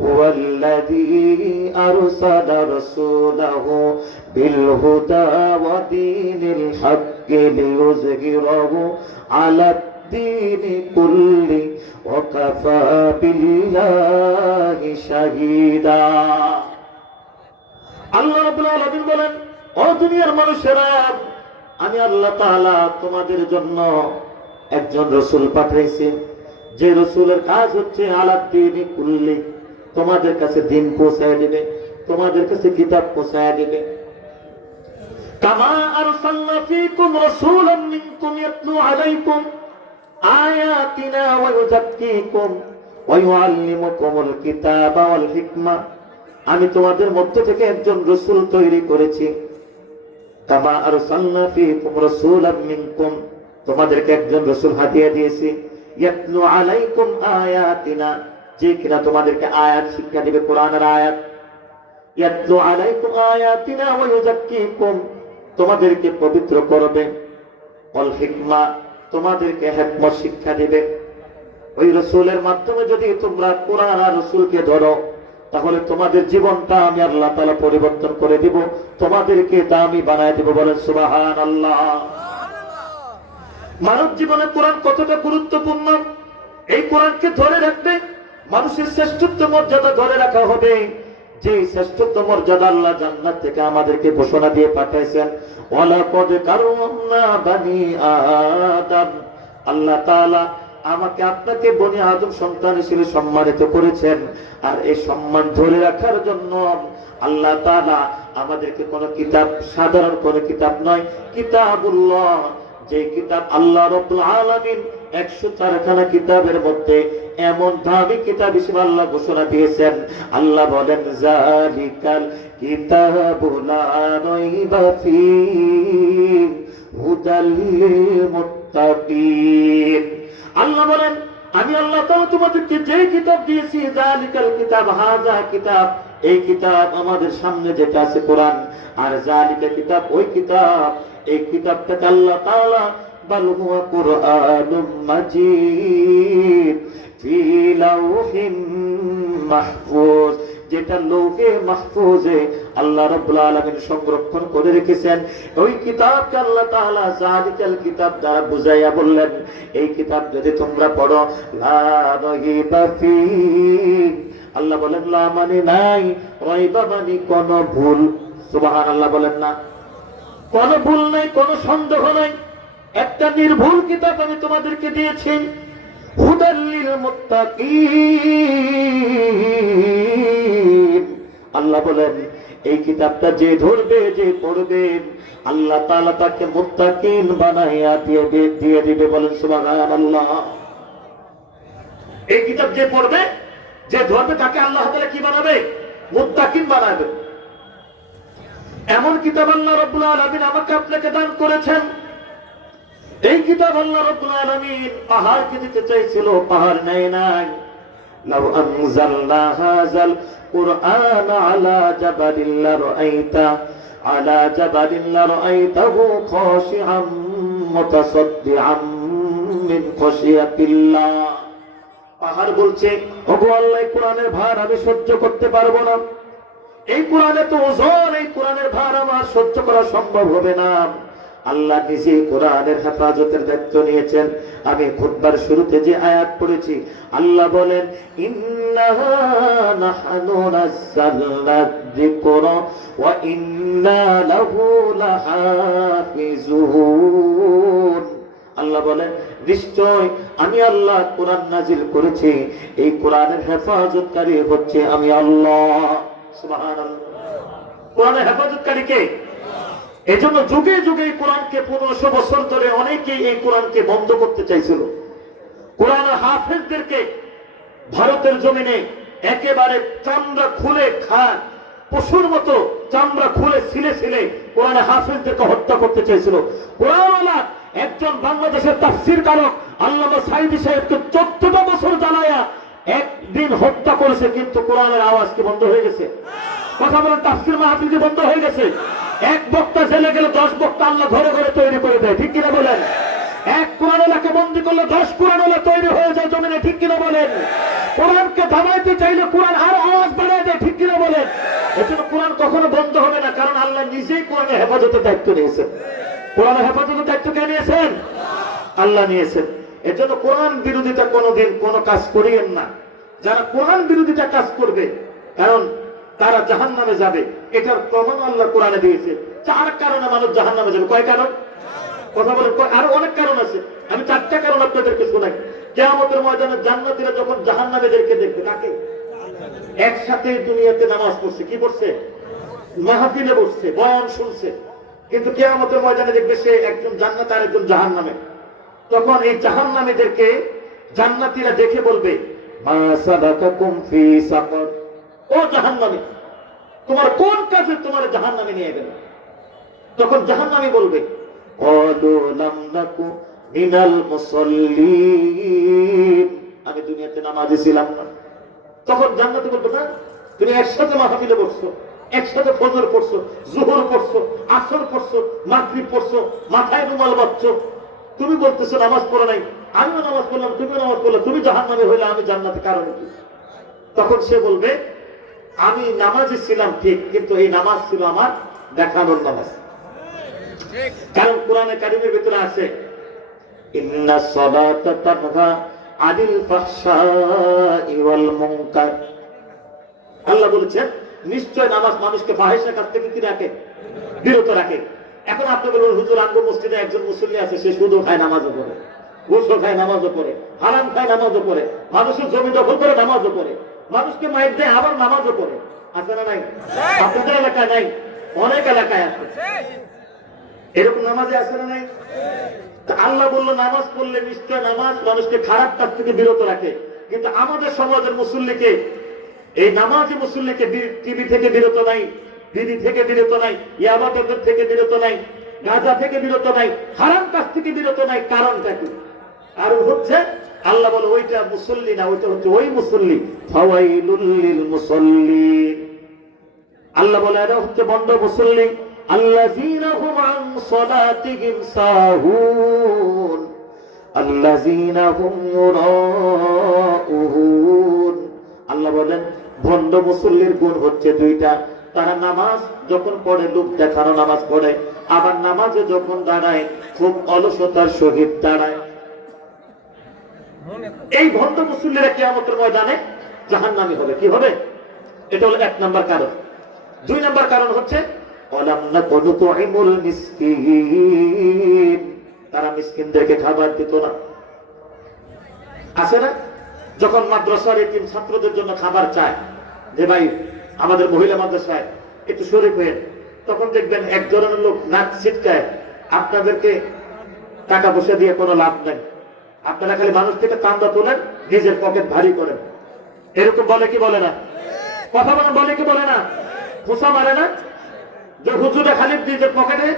হুয়াল্লাযী আরসালা রাসূলাহু বিল হুদা ওয়া দীনিল হাক্কি লিইয়ুযহিরাহু আলাদ দীনি কুল্লি ওয়া কাফা বিল্লাহি শাহীদা। আল্লাহ রাব্বুল আলামিন বলেন, ও দুনিয়ার মানুষেরা, আমি আল্লাহ তাআলা তোমাদের জন্য একজন রাসূল পাঠাইছি, যে রাসূলের কাজ হচ্ছে আলাদ দীনি কুল্লি, তোমাদের কাছে দিন পৌঁছায় দিবে, তোমাদের কাছে কিতাব পৌঁছায় দিবে। কামা আরসালনা ফীকুম রাসূলাম মিনকুম ইয়াতলু আলাইকুম আয়াতিনা ওয়া ইউযাক্কিকুম ওয়া ইউআল্লিমুকুমুল কিতাবা ওয়াল হিকমা, আমি তোমাদের মধ্যে থেকে একজন রাসূল তৈরি করেছি। কামা আরসালনা ফীকুম রাসূলাম মিনকুম, তোমাদেরকে একজন রাসূল হাদিয়া দিয়েছি। ইয়াতলু আলাইকুম আয়াতিনা, যে কিনা তোমাদেরকে আয়াত শিক্ষা দিবে, কোরআনের আয়াত। ইয়াতলু আলাইকুম আয়াতিনা ওয়া ইউযাক্কিকুম, তোমাদেরকে পবিত্র করবে। ওয়াল হিকমা, তোমাদেরকে হিকমত শিক্ষা দিবে। ওই রাসূলের মাধ্যমে যদি তোমরা কোরআন আর রাসূলকে ধরো, তাহলে তোমাদের জীবনটা আমি আল্লাহ তাআলা পরিবর্তন করে দিব, তোমাদেরকে দামি বানায় দিব। বলেন সুবহানাল্লাহ। মানব জীবনে কোরআন কতটা গুরুত্বপূর্ণ, এই কোরআনকে ধরে রাখবে মানুষের শ্রেষ্ঠত্ব মর্যাদা ধরে রাখা হবে। যে শ্রেষ্ঠত্ব মর্যাদা আল্লাহ জান্নাত থেকে আমাদেরকে ঘোষণা দিয়ে পাঠাইছেন, ওয়ালাকাদ কাররামনা বানি আদম, আল্লাহ তাআলা আমাকে আপনাকে বনি আদম সন্তান হিসেবে সম্মানিত করেছেন। আর এই সম্মান ধরে রাখার জন্য আল্লাহ তাআলা আমাদেরকে কোন কিতাব, সাধারণ কোন কিতাব নয়, কিতাবুল্লাহ, যে কিতাব আল্লাহ রাব্বুল আলামিন 104 খানা কিতাবের মধ্যে এমন দামি কিতাব হিসেবে আল্লাহ ঘোষণা দিয়েছেন। আল্লাহ বলেন, যালিকাল কিতাবু লা রাইবা ফীহি হুদাল লিল মুত্তাকিন। আল্লাহ বলেন, আমি আল্লাহ তাআলা তোমাদেরকে যেই কিতাব দিয়েছি, জালিকাল কিতাব হাযা কিতাব, এই কিতাব আমাদের সামনে যেটা আছে কোরআন, আর জালিকা কিতাব ওই কিতাব, এই কিতাবটাকে আল্লাহ তাআলা বাল হুয়া কুরআনুম মাজিদ ফি লাউহিন মাহফুজ, যেটা লৌহে মাহফুজে আল্লাহ রাব্বুল আলামিন সংরক্ষণ করে রেখেছেন। ওই কিতাবকে আল্লাহ তাআলা জালিকাল কিতাব দ্বারা বুঝাইয়া বললেন, এই কিতাব যদি তোমরা পড়ো, লা রাইবা ফি, আল্লাহ বলেন লা মানে নাই, রাইবা মানে কোন ভুল। সুবহানাল্লাহ বলেন না, কোন ভুল নাই, কোন সন্দেহ নাই, একটা নির্ভুল কিতাব আমি তোমাদেরকে দিয়েছি। হুদাল লিল মুত্তাকিন, আল্লাহ বলেন এই কিতাবটা যে ধরবে, যে পড়বে, আল্লাহ তাআলা তাকে মুত্তাকিন বানাইয়া দিয়ে দিবে। বলেন সুবহানাল্লাহ। এই কিতাব যে পড়বে, যে ধরবে, তাকে আল্লাহ তাআলা কি বানাবে? মুত্তাকিন বানাবে। এমন কিতাব আল্লাহ রাব্বুল আলামিন আমাকে আপনাকে দান করেছেন। এই কিতাব আল্লাহ রাব্বুল আলামিন পাহাড়কে দিতে চাইছিল, পাহাড় নেয় নাই। লাউ আনজালনা হাযাল কুরআন আলা জাবালিন লারাআইতাহু খাশিআম মুতাসাদ্দিআম মিন খাশিয়াতিল্লাহ। পাহাড় বলছে, ওগো আল্লাহ, এই কোরআনের ভার আমি সহ্য করতে পারবো না, এই কোরআনে তো ওজন, এই কোরআনের ভার আমার সহ্য করা সম্ভব হবে না। আল্লাহ নিজে কোরআনের হেফাজতের দায়িত্ব নিয়েছেন। আমি খুতবার শুরুতে যে আয়াত পড়েছি, আল্লাহ বলেন ইন্না নাহনু নাযালনা যিকরা ওয়া ইন্না লাহু লাহাফিজুন। আল্লাহ বলেন নিশ্চয় আমি আল্লাহ কোরআন নাজিল করেছি, এই কোরআনের হেফাজতকারী হচ্ছে আমি আল্লাহ। সুবহানাল্লাহ। কোরআনের হেফাজতকারী কে? এজন্য যুগে যুগে এই কোরআনকে 1500 বছর ধরে অনেকেই এই কোরআনকে বন্ধ করতে চাইছিল। কোরআনের হাফেজদেরকে ভারতের জমিনে একেবারে চামড়া খুলে খান, পশুর মতো চামড়া খুলে ছিলে ছিলে কোরআনের হাফেজদেরকে হত্যা করতে চাইছিল। কোরআনওয়ালা একজন বাংলাদেশের তাফসীর কারক আল্লামা সাঈদী সাহেবকে 14টা বছর জ্বালায়া একদিন হত্যা করেছে, কিন্তু কোরআনের আওয়াজ কি বন্ধ হয়ে গেছে? কথা বলেন, তাফসীর মাহফিল কি বন্ধ হয়ে গেছে? এক বক্তা জেলে গেলে 10 বক্তা আল্লাহ ঘরে ঘরে তৈরি করে দেয়, ঠিক কিনা বলেন? এক কোরআনওয়ালাকে বন্দী করলে 10 কোরআনওয়ালা তৈরি হয়ে যায় জমিনে, ঠিক কিনা বলেন? কোরআনকে থামাইতে চাইলে কোরআন আরো আওয়াজ বাড়ায় দেয়, ঠিক কিনা বলেন? এজন্য কোরআন কখনো বন্ধ হবে না, কারণ আল্লাহ নিজেই কোরআনের হেফাজতের দায়িত্ব নিয়েছেন। কোরআনের হেফাজতের দায়িত্ব কে নিয়েছেন? আল্লাহ নিয়েছেন। এজন্য কোরআন বিরোধিতা কোনোদিন কোনো কাজ করিয়েন না। যারা কোরআন বিরোধিতা কাজ করবে, কারণ তারা জাহান্নামে যাবে, এটার প্রমাণ আল্লাহ কোরআনে দিয়েছে। 4 কারণে মানুষ জাহান্নামে যাবে। কয় কারণ? কথা বলেন। আরো অনেক কারণ আছে, আমি 4টা কারণ আপনাদেরকে শোনাই। কিয়ামতের ময়দানে জান্নাতীরা যখন জাহান্নামীদেরকে দেখবে, তাকে একসাথে দুনিয়াতে নামাজ পড়ছে, কি পড়ছে? মাহফিলে বসছে, বয়ান শুনছে, কিন্তু কিয়ামতের ময়দানে দেখবে সে একজন জান্নাতে আর একজন জাহান্নামে। তখন এই জাহান্নামীদেরকে জান্নাতীরা দেখে বলবে, মা সাবাকাকুম ফি সাকার, ও জাহান্নামী, তোমার কোন কাজে তোমার জাহান্নামে নিয়ে গেল? তখন জাহান্নামী বলবে, ক্বালু লাম নাকু মিনাল মুসাল্লিন, আমি দুনিয়াতে নামাজি ছিলাম না। তখন জান্নাতি বলবে, না, তুমি একসাথে মাহফিলে বসছো, একসাথে ফজর পড়ছো, যোহর পড়ছো, আসর পড়ছো, মাগরিব পড়ছো, মাথায় রুমাল বাঁধছো, তুমি বলতেছো নামাজ পড়ো নাই, আমিও নামাজ পড়লাম, তুমিও নামাজ পড়লাম, তুমি জাহান্নামী হইলে আমি জান্নাতে, কারণ কি? তখন সে বলবে, আমি নামাজে ছিলাম ঠিক, কিন্তু এই নামাজ ছিল আমার দেখানোর নামাজ। কারণ কোরআনে কারীমের ভিতরে আছে, ইন্নাস সালাতা তানহা আনিল ফাহশাই ওয়াল মুনকার। আল্লাহ বলেছেন নিশ্চয় নামাজ মানুষকে ফাহিশের কাছ থেকে কি রাখে? বিরত রাখে। এখন আপনি বলুন, হুজুর আঙ্গ মসজিদে একজন মুসল্লি আছে, সে শুধু খায় নামাজও পড়ে, গোসল খায় নামাজও পড়ে, হারাম খায় নামাজও পড়ে, মানুষের জমি দখল করে নামাজও পড়ে, মানুষকে মাইর দেয়, আবার নামাজও পড়ে। আছে না নাই? আপনাদের এলাকায় নাই, অনেক এলাকায় আছে। এরকম নামাজে আছে না নাই? আল্লাহ বললো নামাজ পড়লে নিশ্চয় নামাজ মানুষকে খারাপ কাজ থেকে বিরত রাখে। কিন্তু আমাদের সমাজের মুসল্লিকে, এই নামাজি মুসল্লিকে টিভি থেকে বিরত নাই, বিড়ি থেকে বিরত নাই, ইয়াবাদতের থেকে বিরত নাই, গাঁজা থেকে বিরত নাই, হারাম কাজ থেকে বিরত নাই। কারণটা কি? কারণ হচ্ছে আল্লাহ বলে ওইটা মুসল্লি না, ওইটা হচ্ছে ওই মুসল্লি। ফাওয়াইলুল লিল মুসাল্লিন, আল্লাহ বলে এরা হচ্ছে বন্ড মুসল্লি। আল্লাযীনা হুম আন সালাতিহিম সাহুন আল্লাযীনা হুম ইউরাউন। আল্লাহ বলেন ভণ্ড মুসল্লির গুণ হচ্ছে দুইটা। তারা নামাজ যখন পড়ে লোক দেখানো নামাজ পড়ে, আবার নামাজে যখন দাঁড়ায় খুব অলসতার সহিত দাঁড়ায়। এই ভণ্ড মুসল্লিরা কিয়ামতের ময়দানে জাহান্নামী হবে। কি হবে? এটা হলো 1 নাম্বার কারণ। 2 নাম্বার কারণ হচ্ছে ওয়ালাম নাকুনু তুইমুল মিসকিন, তারা মিসকিনদেরকে খাবার দিত না। আছে না, যখন মাদ্রাসার এতিম ছাত্রদের জন্য খাবার চায় যে ভাই আমাদের মহিলা মাদ্রাসায় একটু শরীক হয়ে, তখন দেখবেন এক ধরনের লোক নাক ছিটকায়, আপনাদেরকে টাকা পয়সা দিয়ে কোনো লাভ নেই, আপনারা খালি মানুষ থেকে চাঁদা তোলেন, নিজের পকেট ভারী করেন। এরকম বলে কি বলে না? কথা বলেন, বলে কি বলে না? ঘুষা মারে না যে হুজুরে খালি নিজের পকেটে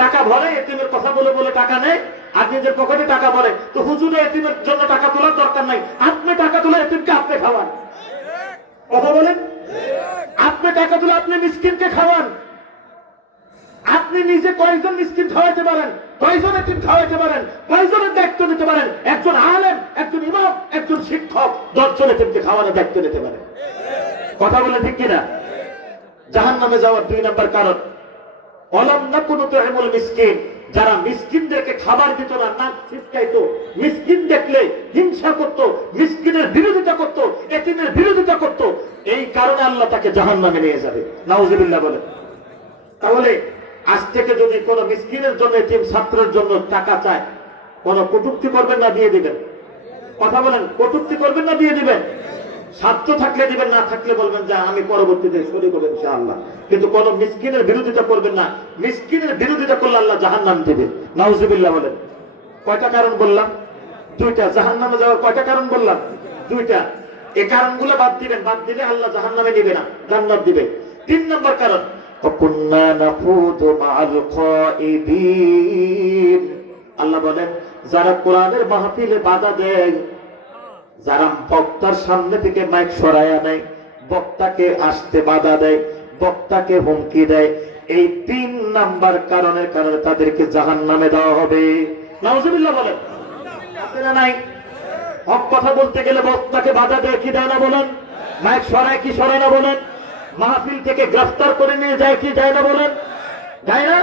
টাকা ভরে, এতিমের কথা বলে বলে টাকা নেয় আর নিজের পকেটে টাকা ভরে। তো হুজুরে এতিমের জন্য টাকা তোলার দরকার নাই, আপনি টাকা তোলা এতিমকে আপনি খাওয়ান। কথা বলেন, আপনি টাকা তুলে আপনি মিসকিনকে খাওয়ান। আপনি নিজে কয়েকজন মিসকিন খাওয়াইতে পারেন, কয়েকজন এতিম খাওয়াইতে পারেন, কয়েকজনের দায়িত্ব নিতে পারেন। একজন আলেম, একজন ইমাম, একজন শিক্ষক 10 জন এতিমকে খাওয়ানোর দায়িত্ব নিতে পারেন। কথা বলে ঠিক কিনা? জাহান্নামে যাওয়ার 2 নাম্বার কারণ ওয়ালাম নাকুনু তুইমুল মিসকিন, যারা মিসকিনদেরকে খাবার দিত না, নাক ছিটকাইতো, মিসকিন দেখলে হিংসা করত, মিসকিনের বিরোধিতা করত, এতিমের বিরোধিতা করত, এই কারণে আল্লাহ তাকে জাহান্নামে নিয়ে যাবে। নাউজুবিল্লাহ বলে। তাহলে আজ থেকে যদি কোনো মিসকিনের জন্য, এতিম ছাত্রের জন্য টাকা চায়, কোনো কটূক্তি করবেন না, দিয়ে দিবেন। কথা বলেন, কটূক্তি করবেন না, দিয়ে দিবেন। সাধ্য থাকলে দিবেন, না থাকলে বলবেন যে আমি পরবর্তীতে শরীক হব ইনশাআল্লাহ। কিন্তু কোন মিসকিনের বিরোধিতা করবেন না, মিসকিনের বিরোধিতা করলে আল্লাহ জাহান্নাম দিবে। নাউজুবিল্লাহ বলেন। কয়টা কারণ বললাম? 2টা। জাহান্নামে যাওয়ার কয়টা কারণ বললাম? 2টা। এই কারণগুলো বাদ দিবেন, বাদ দিলে আল্লাহ জাহান্নামে নিবে না, জান্নাত দিবে। 3 নম্বর কারণ ওয়াকুন্না নাখুদু মাআল খাইদিন। আল্লাহ বলেন যারা কোরআনের মাহফিলে বাধা দেয়, যারা বক্তার সামনে থেকে মাইক সরায়া নেয়, বক্তাকে আসতে বাধা দেয়, বক্তাকে হুমকি দেয়, এই 3 নাম্বার কারণের কারণে তাদেরকে জাহান্নামে দেওয়া হবে। নাউজুবিল্লাহ বলেন। আছে না নাই? হক কথা বলতে গেলে বক্তাকে বাধা দেয় কি দেয় না বলেন? মাইক সরায় কি সরায় না বলেন? মাহফিল থেকে গ্রেফতার করে নিয়ে যায় কি যায় না বলেন? যায় না?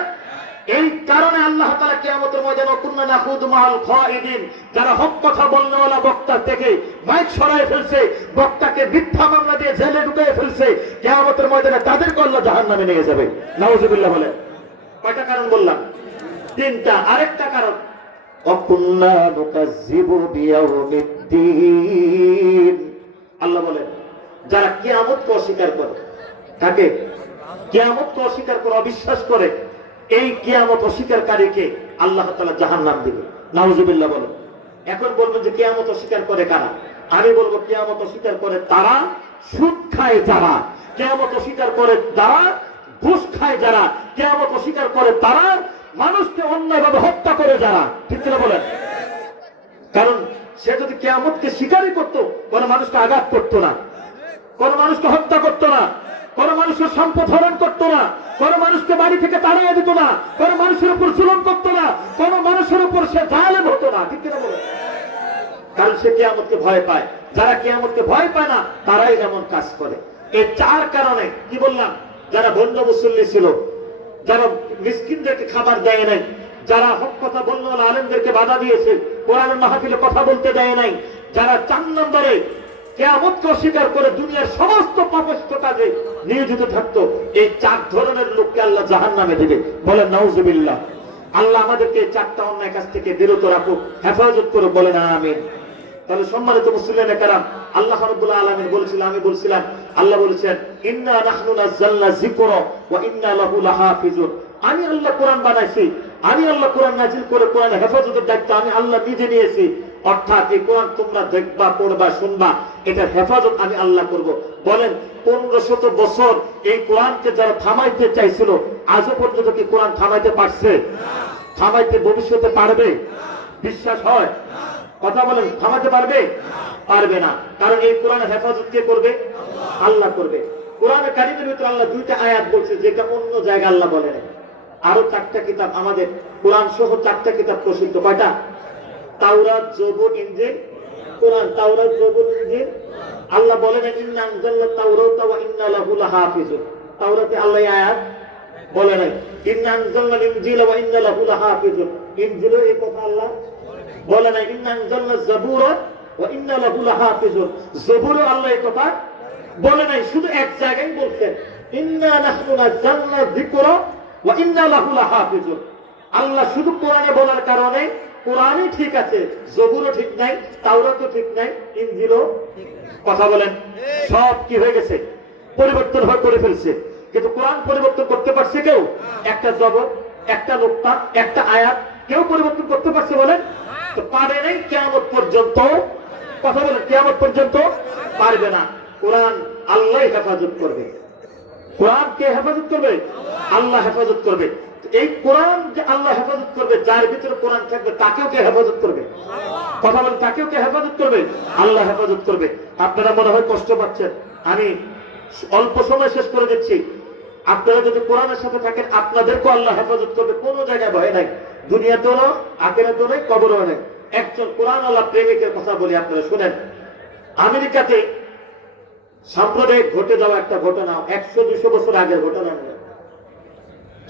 এই কারণে আল্লাহ তাআলা কিয়ামতের ময়দানে কুন্না নাখুদু মাআল খাইদিন, যারা হক কথা বলনেওয়ালা বক্তা থেকে মাইক সরায় ফেলছে, বক্তাকে মিথ্যা মামলা দিয়ে জেলে ঢুকিয়ে ফেলছে, কিয়ামতের ময়দানে তাদেরকে আল্লাহ জাহান্নামে নিয়ে যাবে। নাউজুবিল্লাহ বলেন। কয়টা কারণ বললাম? 3টা। আরেকটা কারণ ওয়াকুন্না নুকাজ্জিবু বিয়াউমিদ্দিন। আল্লাহ বলেন যারা কিয়ামতকে অস্বীকার করে, তাকে কিয়ামতকে অস্বীকার করে, অবিশ্বাস করে, এই কিয়ামত অস্বীকারীকে আল্লাহ তাআলা জাহান্নাম দিবে। নাউজুবিল্লাহ বলেন। এখন বলবেন যে কিয়ামত অস্বীকার করে কারা? আমি বলবো কিয়ামত অস্বীকার করে তারা, সুদ খায় যারা, কিয়ামত অস্বীকার করে যারা, ঘুষ খায় যারা, কিয়ামত অস্বীকার করে তারা, মানুষকে অন্যায়ভাবে হত্যা করে যারা। ঠিক না বলেন? কারণ সে যদি কিয়ামতকে স্বীকারই করতো, কোন মানুষকে আঘাত করতো না, কোন মানুষকে হত্যা করতো না, কোন মানুষের সম্পদ হরণ করতো না, কোন মানুষকে বাড়ি থেকে তাড়িয়ে দিত না, কোন মানুষের উপর জুলুম করতো না, কোন মানুষের উপর সে জালেম হতো না। ঠিক না বলেন? কারণ সে কিয়ামতকে ভয় পায়। যারা কিয়ামতকে ভয় পায় না তারাই এমন কাজ করে। এই 4 কারণে কি বললাম? যারা ভণ্ড মুসল্লি ছিল, যারা মিসকিনদেরকে খাবার দেয় নাই, যারা হক কথা বলল আলেমদেরকে বাধা দিয়েছে, কোরআনের মাহফিলে কথা বলতে দেয় নাই, যারা 4 নম্বরে কিয়ামতকে অস্বীকার করে দুনিয়ার সমস্ত পাপিষ্ঠ কাজে নিয়োজিত থাকতো, এই 4 ধরনের লোককে আল্লাহ জাহান্নামে দিবে। বলেন নাউজুবিল্লাহ। আল্লাহ আমাদেরকে 4টা অন্যায় কাজ থেকে বিরত রাখুক, হেফাজত করুক। বলেন আমিন। তাহলে সম্মানিত মুসলিমে কেরাম, আল্লাহ রাব্বুল আলামিন বলেছিলেন, আমি বলছিলাম, আল্লাহ বলেছেন ইন্না নাহনু নাযালনা যিকরা ওয়া ইন্না লাহু লাহাফিজুন। আমি আল্লাহ কোরআন বানাইছি, আমি আল্লাহ কোরআন নাযিল করে কোরআনের হেফাজতের দায়িত্ব আমি আল্লাহ নিজে নিয়েছি। অর্থাৎ এই কোরআন তোমরা দেখবা, পড়বা, শুনবা, এটা হেফাজত আমি আল্লাহ করব। বলেন 1500 বছর এই কোরআনকে যারা থামাইতে চাইছিল, আজও পর্যন্ত কি কোরআন থামাইতে পারছে? থামাইতে ভবিষ্যতে পারবে? বিশ্বাস হয়? কথা বলেন, থামাতে পারবে? পারবে না। কারণ এই কোরআনের হেফাজত কে করবে? আল্লাহ করবে। কোরআনে কারিমের ভিতরে আল্লাহ দুইটা আয়াত বলছে, যেটা অন্য জায়গায় আল্লাহ বলে না। আরো 4টা কিতাব, আমাদের কোরআন সহ 4টা কিতাব প্রসিদ্ধ। কয়টা? তাওরাত, জবুর, ইনজিল, কোরআন। তাওরাত, জবুর, ইনজিল। আল্লাহ বলে না ইন্না আনজালনা তাওরাতা ওয়া ইন্না লাহু লাহাফিজুন। তাওরাতে আল্লাহ এই আয়াত বলে নাই। ইন্না আনজালনা ইনজিলা ওয়া ইন্না লাহু লাহাফিজুন। ইনজিলে এই কথা আল্লাহ বলে নাই। ইন্না আনজালনা যাবুরা ওয়া ইন্না লাহু লাহাফিজুন। জবুরে আল্লাহ এই কথা বলে নাই, শুধু এক জায়গায় বলছেন ইন্না নাহনু নাযালনা যিকরা ওয়া ইন্না লাহু লাহাফিজুন। আল্লাহ শুধু কোরআনে বলার কারণে কোরআনই ঠিক আছে, জবুরও ঠিক নাই, তাওরাতও ঠিক নাই, ইনজিলও। কথা বলেন, সব কি হয়ে গেছে? পরিবর্তন হয়ে করে ফেলছে। কিন্তু কোরআন পরিবর্তন করতে পারছে কেউ? একটা জবর, একটা নোক্তা, একটা আয়াত কেউ পরিবর্তন করতে পারছে বলেন? তো পারে নাই কিয়ামত পর্যন্ত। কথা বলেন, কিয়ামত পর্যন্ত পারবে না। কোরআন আল্লাহ হেফাজত করবে। কোরআন কে হেফাজত করবে? আল্লাহ হেফাজত করবে। এই কোরআন যে আল্লাহ হেফাজত করবে, যার ভিতরে কোরআন থাকবে তাকেও কে হেফাজত করবে? কথা বলেন, তাকেও কে হেফাজত করবে? আল্লাহ হেফাজত করবে। আপনারা মনে হয় কষ্ট পাচ্ছেন, আমি অল্প সময় শেষ করে দিচ্ছি। আপনারা যদি কোরআনের সাথে থাকেন, আপনাদেরকেও আল্লাহ হেফাজত করবে। কোনো জায়গায় ভয় নাই, দুনিয়াতেও না, আখিরাতেও নেই, কবরেও নেই। একজন কোরআন আল্লাহ প্রেমিকের কথা বলি, আপনারা শুনেন। আমেরিকাতে সাম্প্রদায়িক ঘটে যাওয়া একটা ঘটনা, 100-200 বছর আগের ঘটনা।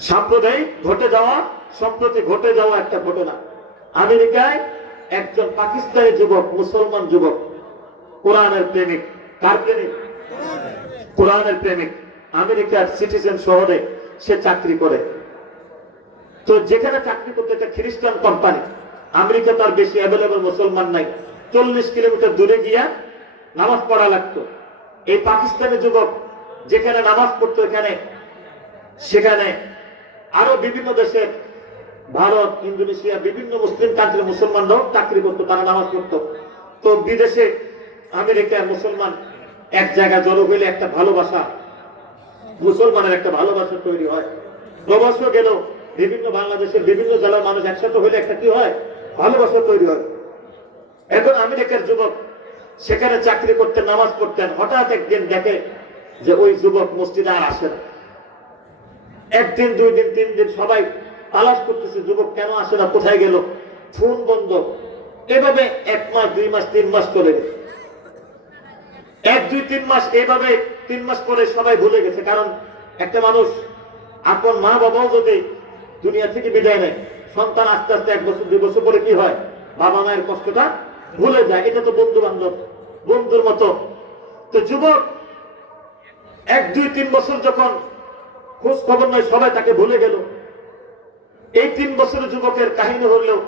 সাম্প্রদায়িক ঘটে যাওয়া, সম্প্রতি ঘটে যাওয়া একটা ঘটনা। আমেরিকায় একজন পাকিস্তানি যুবক, মুসলমান যুবক, কোরআনের প্রেমিক। কার প্রেমিক? কোরআনের প্রেমিক। আমেরিকার সিটিজেন শহরে সে চাকরি করে। তো যেখানে চাকরি করতে, একটা খ্রিস্টান কোম্পানি। আমেরিকা তার বেশি অ্যাভেলেবল মুসলমান নাই, 40 কিলোমিটার দূরে গিয়া নামাজ পড়া লাগতো। এই পাকিস্তানি যুবক যেখানে নামাজ পড়তো, সেখানে আরো বিভিন্ন দেশের, ভারত, ইন্দোনেশিয়া, বিভিন্ন মুসলিম কান্ট্রির মুসলমানরাও চাকরি করতো, তারা নামাজ পড়তো। তো বিদেশে আমেরিকার মুসলমান এক জায়গায় জড়ো হইলে একটা ভালোবাসা, মুসলমানের একটা ভালোবাসা তৈরি হয়। প্রবাসও গেল, বিভিন্ন বাংলাদেশের বিভিন্ন জেলার মানুষ একসাথে হইলে একটা কি হয়? ভালোবাসা তৈরি হয়। এখন আমেরিকার যুবক সেখানে চাকরি করতেন, নামাজ পড়তেন। হঠাৎ একদিন দেখে যে ওই যুবক মসজিদে আর আসে না। 1 দিন, 2 দিন, 3 দিন সবাই তালাশ করতেছে, যুবক কেন আসে না, কোথায় গেল, ফোন বন্ধ। এভাবে 1 মাস, 2 মাস, 3 মাস চলে গেছে। 1, 2, 3 মাস, এইভাবে 3 মাস পরে সবাই ভুলে গেছে। কারণ একটা মানুষ, আপন মা বাবাও যদি দুনিয়া থেকে বিদায় নেয়, সন্তান আস্তে আস্তে 1 বছর 2 বছর পরে কি হয়? বাবা মায়ের কষ্টটা ভুলে যায়। এটা তো বন্ধু বান্ধব, বন্ধুর মতো। তো যুবক 1, 2, 3 বছর যখন খোঁজ খবর নয়, সবাই তাকে ভুলে গেল। এই 3 বছরের যুবকের কাহিনী হলেও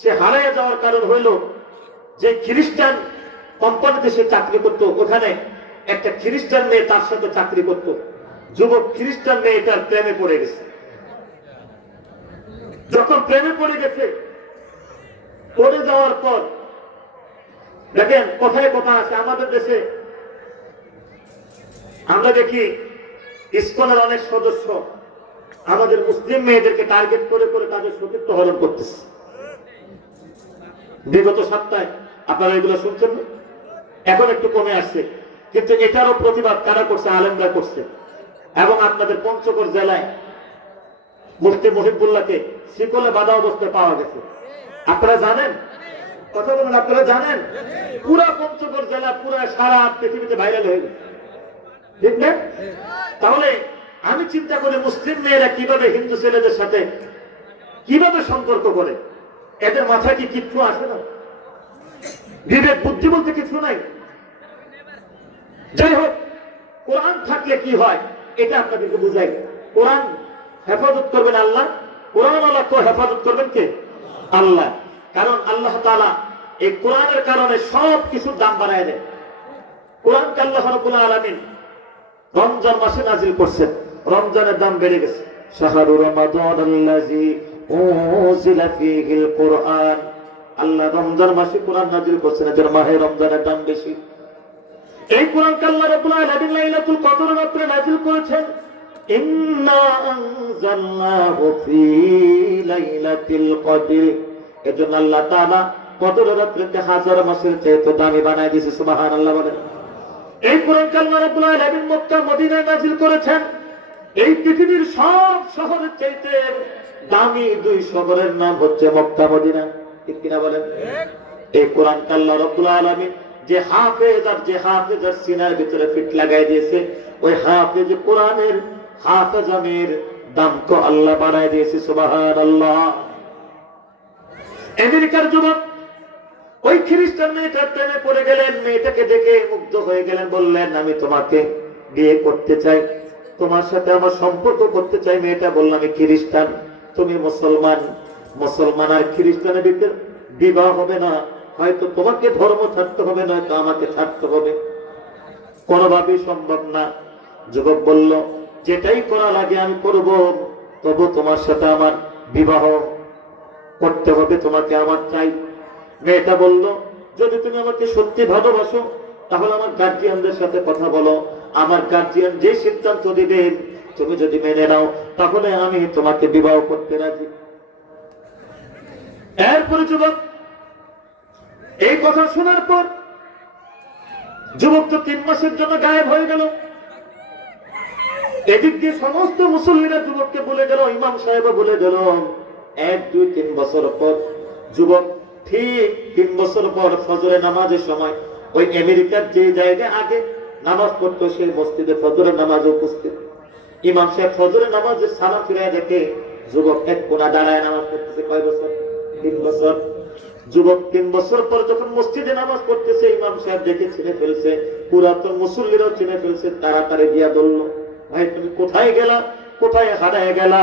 সে হারিয়ে যাওয়ার কারণ হইল যে খ্রিস্টান কোম্পানিতে সে চাকরি করত, ওখানে একটা খ্রিস্টান মেয়ে তার সাথে চাকরি করত। যুবক খ্রিস্টান মেয়েটার প্রেমে পড়ে গেছে। যখন প্রেমে পড়ে গেছে, পড়ে যাওয়ার পর দেখেন কথায় কথা আছে, আমাদের দেশে আমরা দেখি ইসকনের অনেক সদস্য আমাদের মুসলিম মেয়েদেরকে টার্গেট করে করে তাদের সতীত্ব হরণ করতেছে। বিগত সপ্তাহে আপনারা এগুলো শুনছেন না? এখন একটু কমে আসছে, কিন্তু এটারও প্রতিবাদ কারা করছে? আলেমরা করছে। এবং আপনাদের পঞ্চগড় জেলায় মুফতি মহিবুল্লাহকে শিকলে বাধা অবস্থায় পাওয়া গেছে। আপনারা জানেন? কথা বলেন, আপনারা জানেন? পুরা পঞ্চগড় জেলা, পুরা সারা পৃথিবীতে ভাইরাল হয়ে গেছে, ঠিক না? তাহলে আমি চিন্তা করি, মুসলিম মেয়েরা কিভাবে হিন্দু ছেলেদের সাথে কিভাবে সম্পর্ক করে? এদের মাথায় কি কিচ্ছু আসে না? বিবেক বুদ্ধি বলতে কিছু নাই। যাই হোক, কোরআন থাকলে কি হয় এটা আপনাদেরকে বুঝাই। কোরআন হেফাজত করবেন আল্লাহ, কোরআন আল্লাহ তো হেফাজত করবেন কে? আল্লাহ। কারণ আল্লাহ তাআলা এই কোরআনের কারণে সব কিছুর দাম বাড়ায় দেয়। কোরআনকে আল্লাহ রাব্বুল আলামিন রমজান মাসে নাজিল করছেন, রমজানের দাম বেড়ে গেছে। শাহরু রমাদানাল্লাযী উনজিলা ফীহিল কুরআন। আল্লাহ রমজান মাসে কোরআন নাজিল করছেন, এর মাহে রমজানের দাম বেশি। এই কোরআনকে আল্লাহ রাব্বুল আলামিন লাইলাতুল কদর রাতে নাজিল করেছেন। ইন্না আনজালনাহু ফী লাইলাতিল কদর। এজন্য আল্লাহ তাআলা কদর রাত্রিতে হাজার মাসের চাইতে দামি বানায় দিয়েছে। সুবহানাল্লাহ বলেন। এই কোরআন আল্লাহ রাব্বুল আলামিন মক্কা মদিনায় নাযিল করেছেন। এই পৃথিবীর সব শহরের চাইতে দামি দুই শহরের নাম হচ্ছে মক্কা মদিনা। ঠিক কিনা বলেন? এই কোরআন আল্লাহ রাব্বুল আলামিন যে হাফেজার সিনার ভিতরে ফিট লাগাই দিয়েছে, ওই হাফেজ কোরআনের হাফেজামের দাম তো আল্লাহ বাড়ায় দিয়েছে। সুবহানাল্লাহ। আমেরিকার যুবক ওই খ্রিস্টান মেয়েটার প্রেমে পড়ে গেলেন। মেয়েটাকে দেখে মুগ্ধ হয়ে গেলেন, বললেন আমি তোমাকে বিয়ে করতে চাই, তোমার সাথে আমার সম্পর্ক করতে চাই। মেয়েটা বলল আমি খ্রিস্টান, তুমি মুসলমান। মুসলমান আর খ্রিস্টানের ভিতরে বিবাহ হবে না, হয়তো তোমাকে ধর্ম ছাড়তে হবে, নয়তো আমাকে ছাড়তে হবে, কোনোভাবেই সম্ভব না। যুবক বলল যেটাই করা লাগে আমি করব, তবু তোমার সাথে আমার বিবাহ করতে হবে, তোমাকে আমার চাই। মেয়েটা বলল যদি তুমি আমাকে সত্যি ভালোবাসো তাহলে আমার গার্জিয়ানদের সাথে কথা বলো, আমার গার্জিয়ান যে সিদ্ধান্ত দিবেন তুমি যদি মেনে নাও তাহলে আমি তোমাকে বিবাহ করতে রাজি। এরপরে যুবক এই কথা শোনার পর যুবক তো 3 মাসের জন্য গায়েব হয়ে গেল। এদিক দিয়ে সমস্ত মুসল্লিরা যুবককে বলে গেল, ইমাম সাহেব বলে গেল। 1, 2, 3 বছর পর যুবক ঠিক 3 বছর পর ফজরের নামাজের সময় ওই আমেরিকার যে জায়গায় আগে নামাজ পড়তো সেই মসজিদে ফজরের নামাজে উপস্থিত। ইমাম সাহেব ফজরের নামাজের সালাম ফিরায় দেখে যুবক এক কোণা দাঁড়ায় নামাজ পড়তেছে। কয় বছর? 3 বছর। যুবক 3 বছর পর যখন মসজিদে নামাজ পড়তেছে ইমাম সাহেব দেখে চিনে ফেলছে, পুরাতন মুসল্লিরাও চিনে ফেলছে, তাড়াতাড়ি দিয়া ধরল, ভাই তুমি কোথায় গেলা, কোথায় হারায় গেলা?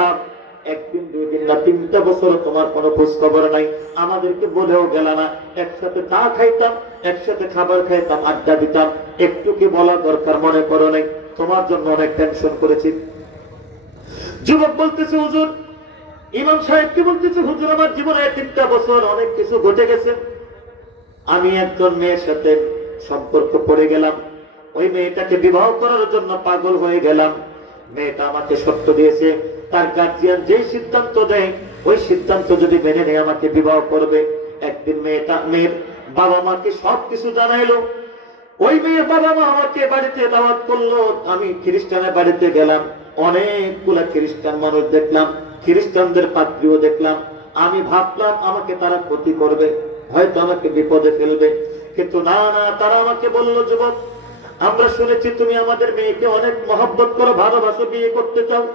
1 দিন 2 দিন না 3টা বছর তোমার কোনো খোঁজ খবর নাই, আমাদেরকে বলেও গেল না। একসাথে চা খাইতাম, একসাথে খাবার খাইতাম, আড্ডা দিতাম, একটু কি বলা দরকার মনে করো নাই? তোমার জন্য অনেক টেনশন করেছি। যুবক বলতেছে হুজুর, ইমাম সাহেব কি বলতেছে, হুজুর আমার জীবনে 3টা বছর অনেক কিছু ঘটে গেছে। আমি একজন মেয়ের সাথে সম্পর্ক পড়ে গেলাম, ওই মেয়েটাকে বিবাহ করার জন্য পাগল হয়ে গেলাম। মেয়েটা আমাকে সত্য দিয়েছে, তার গার্জিয়ান যে সিদ্ধান্ত দেয় ওই সিদ্ধান্ত যদি মেনে নেয় আমাকে বিবাহ করবে। একদিন মেয়ের বাবা মাকে সবকিছু জানাইলো। ওই মেয়ের বাবা মা আমাকে বাড়িতে দাওয়াত করলো, আমি খ্রিস্টানের বাড়িতে গেলাম, অনেকগুলা খ্রিস্টান মানুষ দেখলাম, খ্রিস্টানদের পাত্রীও দেখলাম। আমি ভাবলাম আমাকে তারা ক্ষতি করবে, হয়তো আমাকে বিপদে ফেলবে, কিন্তু না না, তারা আমাকে বলল যুবক আমরা শুনেছি তুমি আমাদের মেয়েকে অনেক মহব্বত করো, ভালোবাসো, বিয়ে করতে চাও।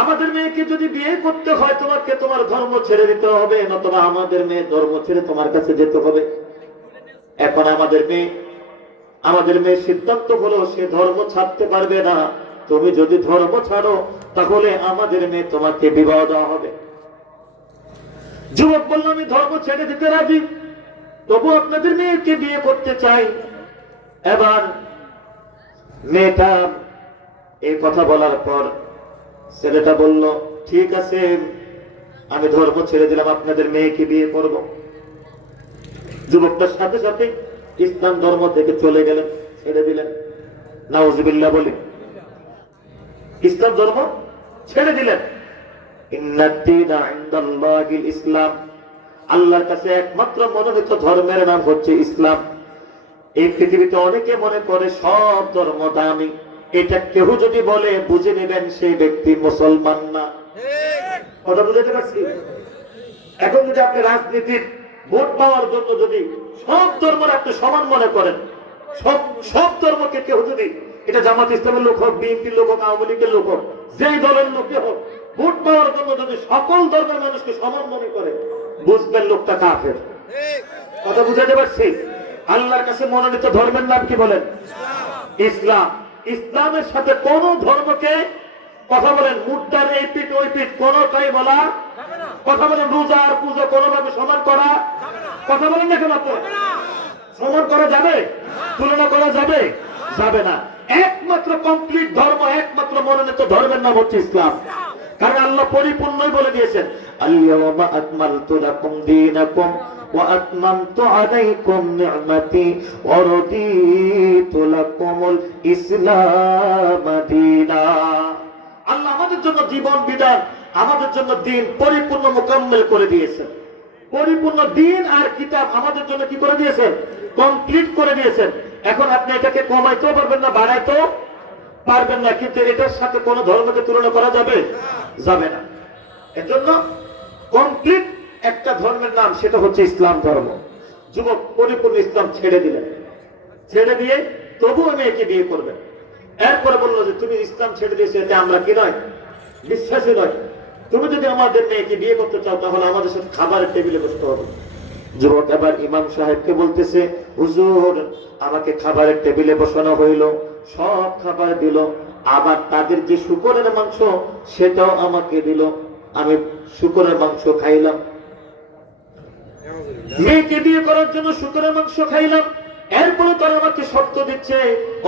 আমাদের মেয়েকে যদি বিয়ে করতে হয় তোমাকে তোমার ধর্ম ছেড়ে দিতে হবে, নতুবা আমাদের মেয়ে ধর্ম ছেড়ে তোমার কাছে যেতে হবে। এখন আমাদের মেয়ে সিদ্ধান্ত হলো সে ধর্ম ছাড়তে পারবে না। তুমি যদি ধর্ম ছাড়ো তাহলে আমাদের মেয়ে তোমাকে বিবাহ দেওয়া হবে। যুবক বলল আমি ধর্ম ছেড়ে দিতে রাজি, তবু আপনাদের মেয়েকে বিয়ে করতে চাই। এবার মেয়েটা এই কথা বলার পর ছেলেটা বলল ঠিক আছে আমি ধর্ম ছেড়ে দিলাম, আপনাদের মেয়েকে বিয়ে করব। যুবকটার সাথে সাথে ইসলাম ধর্ম থেকে চলে গেলেন, ছেড়ে দিলেন। নাউজুবিল্লাহ বলি, ইসলাম ধর্ম ছেড়ে দিলেন। ইন্নাদ-দীনা ইনদাল্লাহিল ইসলাম, আল্লাহর কাছে একমাত্র মনোনীত ধর্মের নাম হচ্ছে ইসলাম। এই পৃথিবীতে অনেকে মনে করে সব ধর্ম দামি, এটা কেউ যদি বলে বুঝে নেবেন সেই ব্যক্তি মুসলমান না। কথা বুঝতে পারছি? এখন যদি আপনি রাজনীতির ভোট পাওয়ার জন্য যদি সব ধর্মের আপনি সমান মনে করেন, সব ধর্মকে কেউ যদি, এটা জামাত ইসলামের লোক হোক, বিএনপির লোক হোক, আওয়ামী লীগের লোক হোক, যেই দলের লোকে হোক, ভোট পাওয়ার জন্য যদি সকল ধর্মের মানুষকে সমান মনে করে, বুঝবেন লোকটা কাফের। কথা বুঝাতে পারছি? আল্লাহর কাছে মনোনীত ধর্মের নাম কি বলেন? ইসলাম। ইসলামের সাথে কোন ধর্মকে, কথা বলেন মুদ্রার এই পিঠ ওই পিঠ কোনটাই বলা, কথা বলেন রোজা আর পুজো কোনোভাবে সমান করা, কথা বলেন না কেন? সমান করা যাবে? তুলনা করা যাবে? যাবে না। একমাত্র কমপ্লিট ধর্ম, একমাত্র মনোনীত ধর্মের নাম হচ্ছে ইসলাম। কারণ আল্লাহ পরিপূর্ণই বলে দিয়েছেন আল-ইয়াওমা আকমালতু লাকুম দীনাকুম ওয়া আতমামতু আলাইকুম নি'মাতি ওয়া রাদিতু লাকুমুল ইসলাম দীনা। আল্লাহ আমাদের জন্য জীবন বিধান, আমাদের জন্য দিন পরিপূর্ণ মোকাম্মেল করে দিয়েছেন। পরিপূর্ণ দিন আর কিতাব আমাদের জন্য কি করে দিয়েছেন? কমপ্লিট করে দিয়েছেন। এখন আপনি এটাকে কমাইতেও পারবেন না, বাড়াইতেও পারবেন না, কিন্তু এটার সাথে কোন ধর্মকে তুলনা করা যাবে? যাবে না। এজন্য কমপ্লিট একটা ধর্মের নাম, সেটা হচ্ছে ইসলাম ধর্ম। যুবক পরিপূর্ণ ইসলাম ছেড়ে দিলেন, ছেড়ে দিয়ে তবুও মেয়েকে বিয়ে করবেন। এরপরে বললো যে তুমি ইসলাম ছেড়ে দিয়েছো, এতে আমরা কি নয়, বিশ্বাসী নয়। তুমি যদি আমাদের মেয়েকে বিয়ে করতে চাও তাহলে আমাদের সাথে খাবারের টেবিলে বসতে হবে। যুবক এবার ইমাম সাহেবকে বলতেছে, হুজুর আমাকে খাবারের টেবিলে বসানো হইল, সব খাবার দিল, আবার তাদের যে শুকরের মাংস সেটাও আমাকে দিল, আমি শুকরের মাংস খাইলাম। মেয়েকে বিয়ে করার জন্য শুকরের মাংস খাইলাম, এরপরে তারা আমাকে শর্ত দিচ্ছে,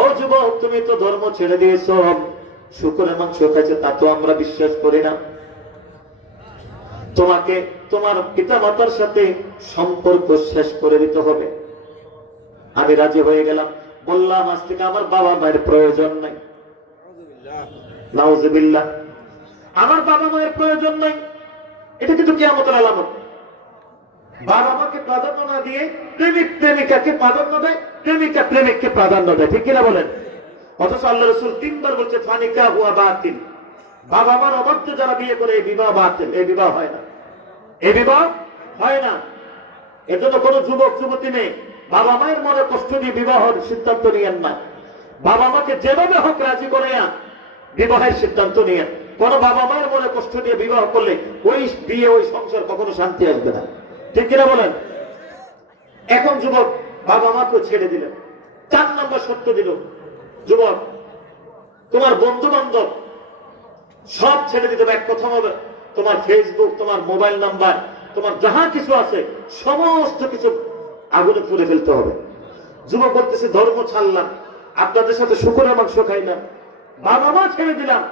ও যুবক তুমি তো ধর্ম ছেড়ে দিয়েছ, শুকরের মাংস খাইছে তা তো আমরা বিশ্বাস করি না, তোমাকে তোমার পিতা মাতার সাথে সম্পর্ক শেষ করে দিতে হবে। আমি রাজি হয়ে গেলাম, বললাম আজ থেকে আমার বাবা মায়ের প্রয়োজন নাই। নাউজুবিল্লাহ, আমার বাবা মায়ের প্রয়োজন নাই। এটা কিন্তু কিয়ামতের আলামত। বাবা মাকে প্রাধান্য না দিয়ে প্রেমিক প্রেমিকাকে প্রাধান্য দেয়, প্রেমিকা প্রেমিককে প্রাধান্য দেয়, ঠিক কিনা বলেন? অথচ আল্লাহ রাসূল 3 বার বলছে ফানিকা হুয়া বাতিল, বাবা মার অবাধ্য যারা বিয়ে করে এই বিবাহ বাতিল, এই বিবাহ হয় না, এই বিবাহ হয় না। এজন্য কোন যুবক যুবতী নেই বাবা মায়ের মনে কষ্ট দিয়ে বিবাহের সিদ্ধান্ত নিয়েন না। বাবা মাকে যেভাবে হোক রাজি করে বিবাহের সিদ্ধান্ত নিয়েন। কোন বাবা মায়ের মনে কষ্ট দিয়ে বিবাহ করলে ওই বিয়ে ওই সংসার কখনো শান্তি আসবে না, ঠিক কিনা বলেন? এখন যুবক বাবা মাকে ছেড়ে দিলেন। 4 নম্বর সত্য দিল, যুবক তোমার বন্ধু বান্ধব সব ছেড়ে দিতে হবে। এক কথা হবে, তোমার ফেসবুক, তোমার মোবাইল নাম্বার, তোমার যাহা কিছু আছে সমস্ত কিছু আগুনে পুড়ে ফেলতে হবে। যুবক বলতেছে ধর্ম ছাড়লাম, আপনাদের সাথে শুকরের মাংস খাইলাম, বাবা মা ছেড়ে দিলাম,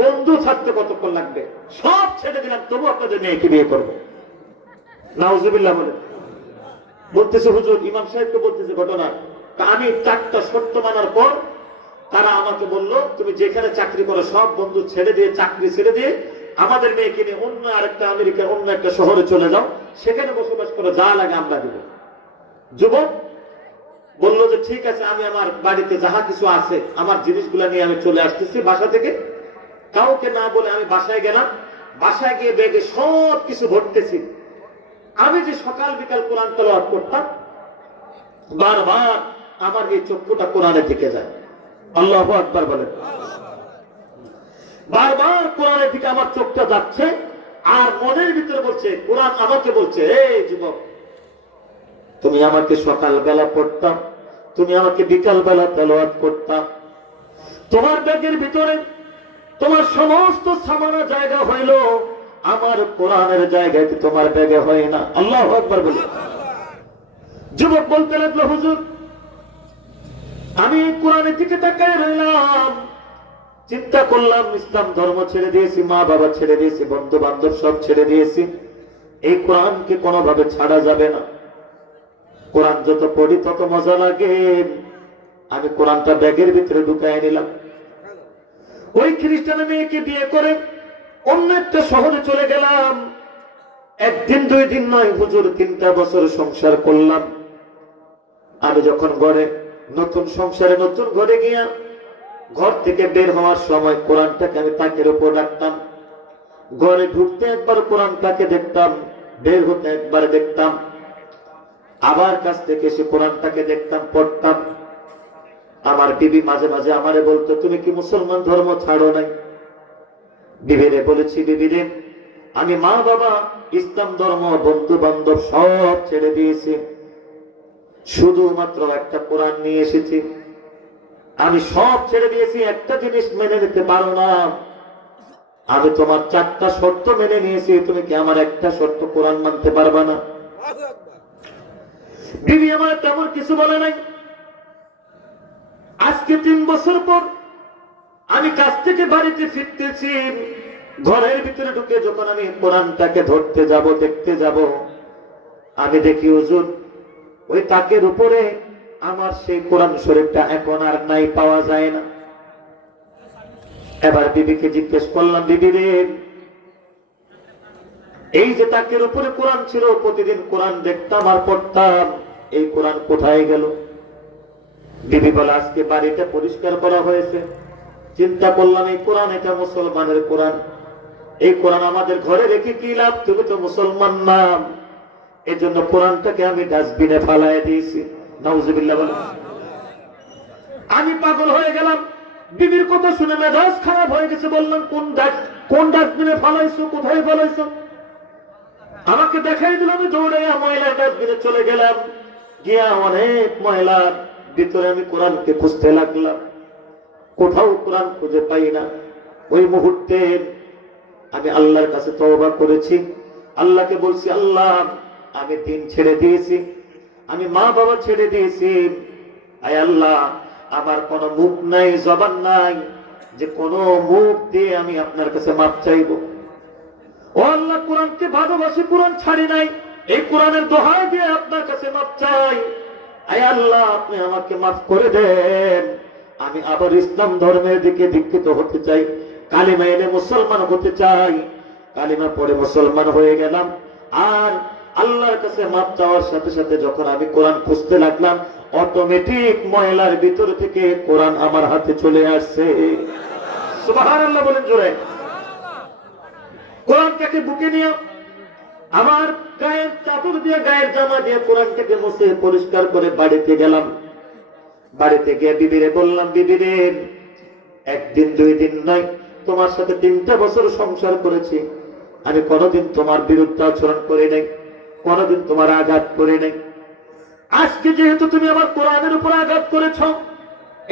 বন্ধু থাকতে কতক্ষণ লাগবে, সব ছেড়ে দিলাম, তবু আপনাদের মেয়েকে বিয়ে করবো। নাউজুবিল্লাহ বলে বলতেছে হুজুর, ইমাম সাহেবকে বলতেছে ঘটনা, আমি 4টা শর্ত মানার পর তারা আমাকে বলল তুমি যেখানে চাকরি করো সব বন্ধু ছেড়ে দিয়ে, চাকরি ছেড়ে দিয়ে আমাদের মেয়েকে নিয়ে অন্য আরেকটা আমেরিকার অন্য একটা শহরে চলে যাও, সেখানে বসবাস করো, যা লাগে আমরা দেব। যুবক বললো যে ঠিক আছে, আমি আমার বাড়িতে যাহা কিছু আছে আমার জিনিসগুলো নিয়ে আমি চলে আসতেছি বাসা থেকে। কাউকে না বলে আমি বাসায় গেলাম, বাসায় গিয়ে ব্যাগে সব কিছু ভরতেছি। আমি যে সকাল বিকাল কোরআন তেলাওয়াত করতাম, বারবার আমার এই চক্ষুটা কোরআনের দিকে যায়। আল্লাহু আকবার বলেন। বারবার কোরআনের দিকে আমার চোখটা যাচ্ছে, আর মনের ভিতরে বলছে, কোরআন আমাকে বলছে, এই যুবক তুমি আমাকে সকাল বেলা পড়তাম, তুমি আমাকে বিকাল বেলা তেলাওয়াত করতাম, তোমার ব্যাগের ভিতরে তোমার সমস্ত সামানা জায়গা হইল, আমার কোরআনের জায়গায় তোমার ব্যাগে হয় না। আল্লাহু আকবার বলে। যুবক বলতে লাগলো হুজুর আমি কোরআনের দিকে তাকায় রইলাম, চিন্তা করলাম ইসলাম ধর্ম ছেড়ে দিয়েছি, মা বাবা ছেড়ে দিয়েছি, বন্ধু বান্ধব সব ছেড়ে দিয়েছি, এই কোরআনকে কোনোভাবে ছাড়া যাবে না। কোরআন যত পড়ি তত মজা লাগে, আমি কোরআনটা ব্যাগের ভিতরে ঢুকায় নিলাম। ওই খ্রিস্টান মেয়েকে বিয়ে করে অন্য একটা শহরে চলে গেলাম। 1 দিন 2 দিন নয় হুজুর, 3টা বছর সংসার করলাম। আমি যখন নতুন সংসারে নতুন ঘরে গিয়া ঘর থেকে বের হওয়ার সময় কোরআনটাকে আমি তাকের উপর রাখতাম। ঘরে ঢুকতে একবার কোরআনটাকে দেখতাম, বের হতে একবার দেখতাম, আবার কাছ থেকে এসে কোরআনটাকে দেখতাম, পড়তাম। আমার বিবি মাঝে মাঝে আমারে বলতো তুমি কি মুসলমান ধর্ম ছাড়ো নাই? বিবিরে বলেছি, বিবিরে আমি মা বাবা, ইসলাম ধর্ম, বন্ধু বান্ধব সব ছেড়ে দিয়েছি, শুধুমাত্র একটা কোরআন নিয়ে এসেছি। আমি সব ছেড়ে দিয়েছি, একটা জিনিস মেনে নিতে পারো না, আমি তোমার 4টা শর্ত মেনে নিয়েছি, তুমি কি আমার একটা শর্ত কোরআন মানতে পারবা না? বিবি আমার তেমন কিছু বলে নাই। আজকে 3 বছর পর আমি কাছ থেকে বাড়িতে ফিরতেছি, ঘরের ভিতরে ঢুকে যখন আমি কোরআনটাকে ধরতে যাব, দেখতে যাব, আমি দেখি হুজুর ওই তাকের উপরে আমার সেই কোরআন শরীফটা এখন আর নাই, পাওয়া যায় না। এবার বিবিকে জিজ্ঞেস করলাম, বিবি রে এই যে তাকের উপরে কোরআন ছিল, প্রতিদিন কোরআন দেখতাম আর পড়তাম, এই কোরআন কোথায় গেল? বিবি বলে আজকে বাড়িটা পরিষ্কার করা হয়েছে, চিন্তা করলাম এই কোরআন এটা মুসলমানের কোরআন, এই কোরআন আমাদের ঘরে রেখে কি লাভ, তুমি তো মুসলমান নাম। এই জন্য কোরআনটাকে আমি ডাস্টবিনে ফালায় দিয়েছি। নাউজুবিল্লাহ বলে। আমি পাগল হয়ে গেলাম, বিবির কথা শুনে মেজাজ খারাপ হয়ে গেছে। বললাম কোন ডাস্টবিনে ফালাইছো, কোথায় ফালাইছো? আমাকে দেখাই দিল, আমি দৌড়ে ময়লার ডাস্টবিনে চলে গেলাম। গিয়া অনেক ময়লার ভিতরে আমি কোরআনকে খুঁজতে লাগলাম, কোথাও কোরআন খুঁজে পাই না। ওই মুহূর্তে আমি আল্লাহর কাছে তওবা করেছি, আল্লাহকে বলছি, আল্লাহ আমি দিন ছেড়ে দিয়েছি, আমি মা বাবা ছেড়ে দিয়েছি, আয় আল্লাহ আমার কোনো মুখ নাই, জবান নাই, যে কোনো মুখ দিয়ে আমি আপনার কাছে মাপ চাইব। ও আল্লাহ, কোরআনকে ভালোবাসি, কোরআন ছাড়ি নাই, এই কোরআনের দোহাই দিয়ে আপনার কাছে মাপ চাই। আয় আল্লাহ আপনি আমাকে মাফ করে দেন, আমি আবার ইসলাম ধর্মের দিকে দীক্ষিত হতে চাই, কালিমা এনে মুসলমান হতে চাই। কালিমা পড়ে মুসলমান হয়ে গেলাম। আর আল্লাহর কাছে মাপ চাওয়ার সাথে সাথে যখন আমি কোরআন খুঁজতে লাগলাম, অটোমেটিক ময়লার ভিতর থেকে কোরআন আমার হাতে চলে আসছে। সুবহানাল্লাহ বলেন জোরে। কোরআনটাকে বুকে নিয়ে আমার গায়ের চাদর দিয়ে, গায়ের জামা দিয়ে কোরআনটাকে মুছে পরিষ্কার করে বাড়িতে গেলাম। বাড়িতে গিয়ে বিবিরে বললাম, বিবিরে একদিন দুই দিন নয়, তোমার সাথে 3টা বছর সংসার করেছি, আমি কোনোদিন তোমার বিরুদ্ধে আচরণ করি নাই, কোনোদিন তোমার আঘাত করি নাই। আজকে যেহেতু তুমি আমার কোরআনের উপর আঘাত করেছ,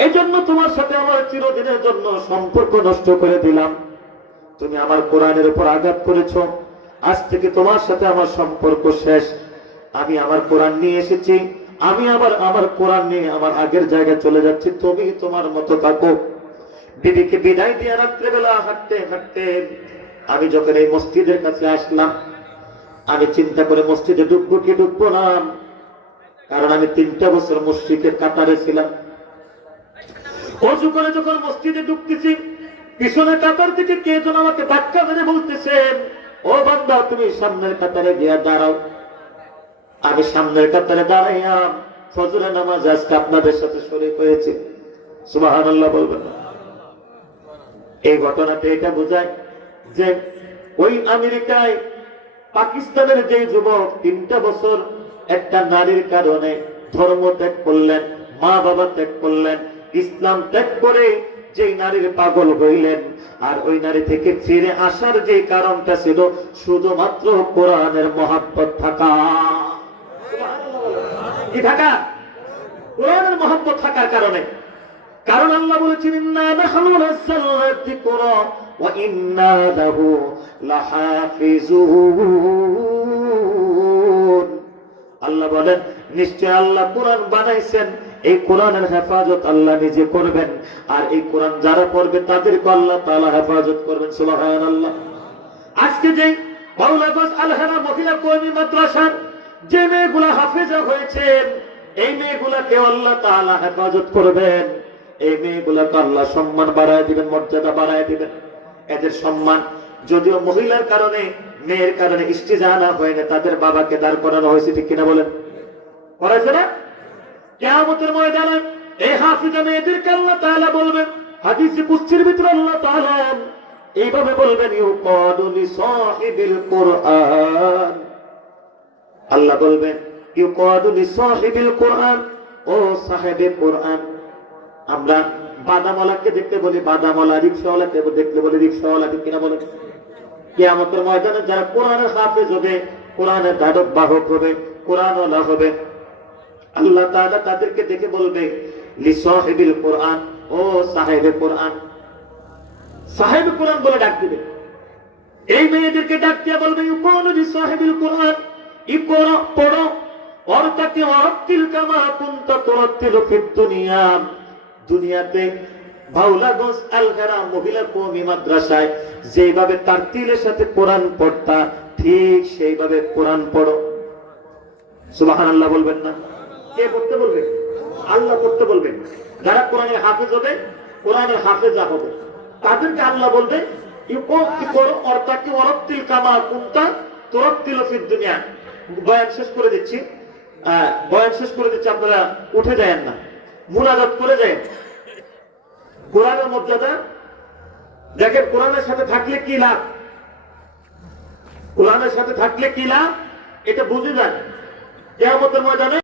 এই জন্য তোমার সাথে আমার চিরদিনের জন্য সম্পর্ক নষ্ট করে দিলাম। তুমি আমার কোরআনের উপর আঘাত করেছ, আজ থেকে তোমার সাথে আমার সম্পর্ক শেষ। আমি আমার কোরআন নিয়ে এসেছি, আমি আবার আমার কোরআন নিয়ে আমার আগের জায়গায় চলে যাচ্ছি, তুমি তোমার মতো থাকো। বিবিকে বিদায় দিয়ে রাত্রেবেলা হাঁটতে হাঁটতে আমি যখন এই মসজিদের কাছে আসলাম, আমি চিন্তা করে মসজিদে ঢুকবো কি ঢুকবো না, কারণ আমি 3টা বছর মসজিদের কাতারে ছিলাম। অজু করে যখন মসজিদে ঢুকতেছি, পিছনে কাতার থেকে কে যেন আমাকে ধাক্কা মেরে বলতেছেন, ও বান্দা তুমি সামনের কাতারে গিয়া দাঁড়াও। আমি সামনের কাতারে দাঁড়াইয়া ফজরের নামাজ আজকে আপনাদের সাথে শরীক হয়েছে। সুবহানাল্লাহ বলবেন। এই ঘটনাতে এটা বোঝায় যে ওই আমেরিকায় পাকিস্তানের যে যুবক 3টা বছর একটা নারীর কারণে ধর্ম ত্যাগ করলেন, মা বাবা ত্যাগ করলেন, ইসলাম ত্যাগ করে যেই নারীর পাগল হইলেন, আর ওই নারী থেকে ফিরে আসার যে কারণটা ছিল শুধুমাত্র কোরআনের মহব্বত থাকা। কি থাকা? কোরআনের মহব্বত থাকার কারণে। কারণ আল্লাহ বলেছেন, ইন্না নাহনু নাযালনা যিকরা ওয়া ইন্না লাহু লাহাফিজুন। আল্লাহ বলেন, নিশ্চয় আল্লাহ কোরআন বানাইছেন, এই কোরআনের হেফাজত আল্লাহ নিজে করবেন, আর এই কোরআন যারা পড়বে তাদেরকে আল্লাহ তাআলা হেফাজত করবেন। সুবহানাল্লাহ। আজকে যে মাওলানা আল-হারা মহিলা কওমি মাদ্রাসার যে মেয়েগুলা হাফেজা হয়েছেন, এই মেয়েগুলাকে আল্লাহ তাআলা হেফাজত করবেন, এই মেয়েগুলাকে আল্লাহ সম্মান বাড়ায় দিবেন, মর্যাদা বাড়ায় দিবেন। এদের সম্মান যদিও মহিলার কারণে, মেয়ের কারণে ইস্তিজানা হয় না, তাদের বাবাকে দাঁড় করানো হয়েছে, ঠিক কিনা বলেন? করেছে না? কিয়ামতের ময়দানে এই হাফিজা মেয়েদেরকে আল্লাহ তাআলা বলবেন, হাদিসে কুদসির ভিতরে আল্লাহ তাআলা এইভাবে বলবেন, ইউকাদু লিসাহিবিল কুরআন। আল্লাহ বলবেন, ইউকাদু লিসাহিবিল কুরআন, ও সাহেবে কোরআন। আমরা বাদামওয়ালাকে দেখতে বলি বাদামওয়ালা, রিকশাওয়ালাকে দেখতে বলি রিকশাওয়ালা, ঠিক কিনা বলেন? কিয়ামতের ময়দানে যারা কোরআনের হাফেজ হবে, কোরআনের ধারক বাহক হবে, কোরআনওয়ালা হবে, আল্লাহ তাআলা তাদেরকে দেখে বলবে, লিসাহিবিল কোরআন, ও সাহেবে কোরআন। সাহেবে কোরআন বলে ডাক দিবে। এই মেয়েদেরকে ডাক দিয়ে বলবে, ইউকানু লিসাহিবিল কোরআন, ইকরা, পড়ো, ওয়ারতাকি ওয়ারাত্তিল কামা কুনতা তুরাত্তিলু ফিদ দুনিয়া। দুনিয়াতে ভাওলাগঞ্জ আল-হারা মহিলা কওমি মাদ্রাসায় যেভাবে তারতিলের সাথে কোরআন পড়তা, ঠিক সেইভাবে কোরআন পড়ো। সুবহানাল্লাহ বলবেন না? কে পড়তে বলবে? আল্লাহ পড়তে বলবেন। যারা কোরআনের হাফেজ হবে, কোরআনের হাফেজা হবে, তাদেরকে আল্লাহ বলবে, ইউকানু করো ওয়ারতাকি ওয়ারাত্তিল কামা কুনতা তুরাক্তিলু ফিদ দুনিয়া। বয়ান শেষ করে দিচ্ছি, আপনারা উঠে যায়েন না, মুনাজাত করে যায়েন। কোরআনের মর্যাদা দেখেন, কোরআনের সাথে থাকলে কি লাভ, কোরআনের সাথে থাকলে কি লাভ এটা বুঝে যান। কিয়ামতের ময়দানে